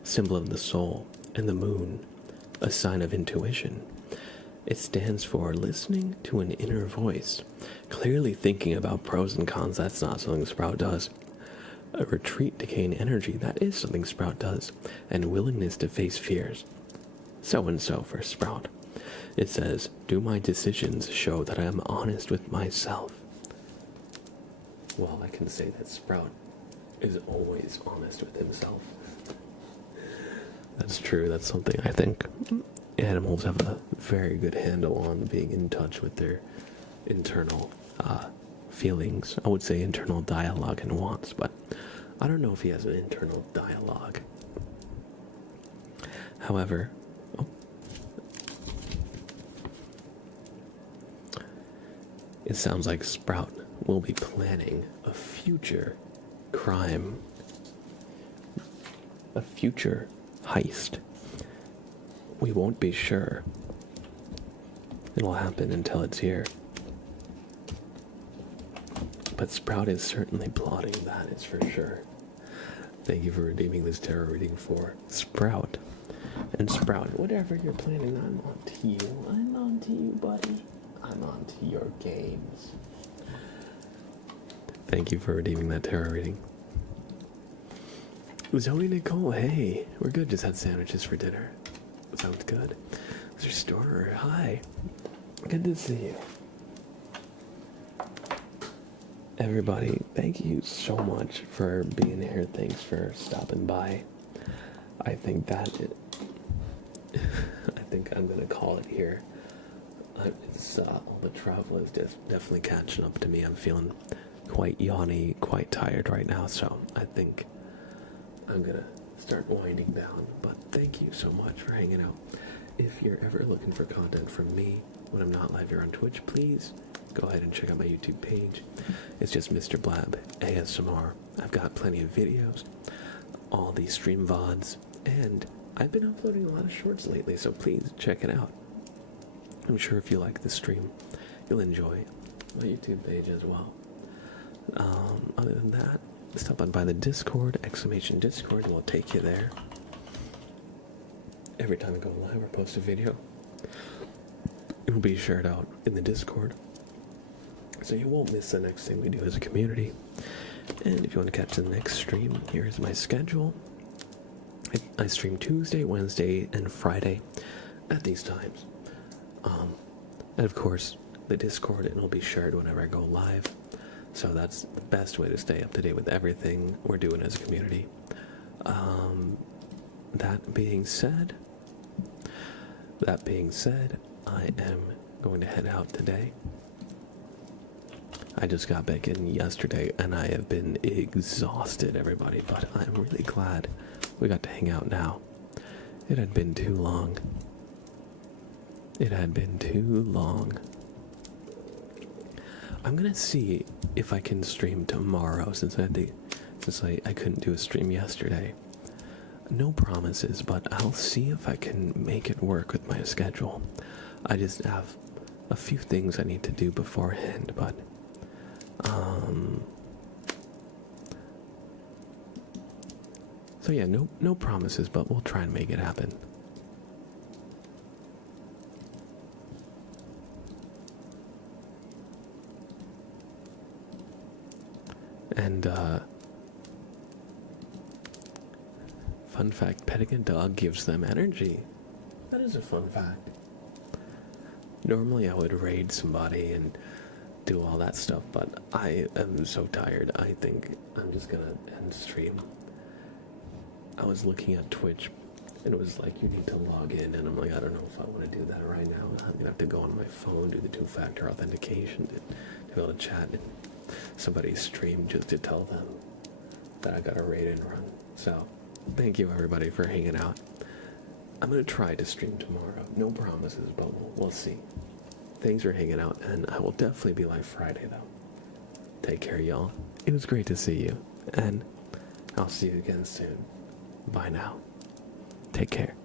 symbol of the soul, and the moon, a sign of intuition. It stands for listening to an inner voice, clearly thinking about pros and cons. That's not something Sprout does. A retreat to gain energy, that is something Sprout does, and willingness to face fears. So and so for Sprout. It says, do my decisions show that I am honest with myself? Well, I can say that Sprout is always honest with himself. That's true. That's something I think animals have a very good handle on, being in touch with their internal feelings. I would say internal dialogue and wants, but I don't know if he has an internal dialogue. However, it sounds like Sprout will be planning a future crime, a future heist. We won't be sure. It'll happen until it's here. But Sprout is certainly plotting, that is for sure. Thank you for redeeming this tarot reading for Sprout. And Sprout, whatever you're planning, I'm on to you. I'm on to you, buddy. I'm on to your games. Thank you for redeeming that tarot reading. Zoe Nicole, hey. We're good, just had sandwiches for dinner. Sounds good. Mr. Storer, hi. Good to see you. Everybody, thank you so much for being here. Thanks for stopping by. I think I think I'm gonna call it here. It's all the travel is definitely catching up to me. I'm feeling quite yawny, quite tired right now, so I think I'm gonna start winding down. But thank you so much for hanging out. If you're ever looking for content from me when I'm not live here on Twitch, please go ahead and check out my YouTube page. It's just Mr. Blab ASMR. I've got plenty of videos, all these stream VODs, and I've been uploading a lot of shorts lately, so please check it out. I'm sure if you like this stream, you'll enjoy my YouTube page as well. Other than that, stop on by the Discord, !Discord, and we'll take you there. Every time I go live or post a video, it will be shared out in the Discord, so you won't miss the next thing we do as a community. And if you want to catch the next stream, here's my schedule. I stream Tuesday, Wednesday, and Friday at these times. And of course, the Discord, and it'll be shared whenever I go live. So that's the best way to stay up to date with everything we're doing as a community. That being said, I am going to head out today. I just got back in yesterday, and I have been exhausted, everybody, but I'm really glad we got to hang out now. It had been too long. It had been too long. I'm gonna see if I can stream tomorrow, since I couldn't do a stream yesterday. No promises, but I'll see if I can make it work with my schedule. I just have a few things I need to do beforehand, but So yeah, no promises, but we'll try and make it happen. And fun fact, petting a dog gives them energy. That is a fun fact. Normally I would raid somebody and do all that stuff, but I am so tired. I think I'm just gonna end stream. I was looking at Twitch and it was like, you need to log in, and I'm like, I don't know if I want to do that right now. I'm gonna have to go on my phone, do the 2-factor authentication to be able to chat in somebody's stream just to tell them that I got a raid and run. So thank you everybody for hanging out. I'm gonna try to stream tomorrow. No promises, but we'll see. Thanks for hanging out, and I will definitely be live Friday though. Take care, y'all. It was great to see you, and I'll see you again soon. Bye now. Take care.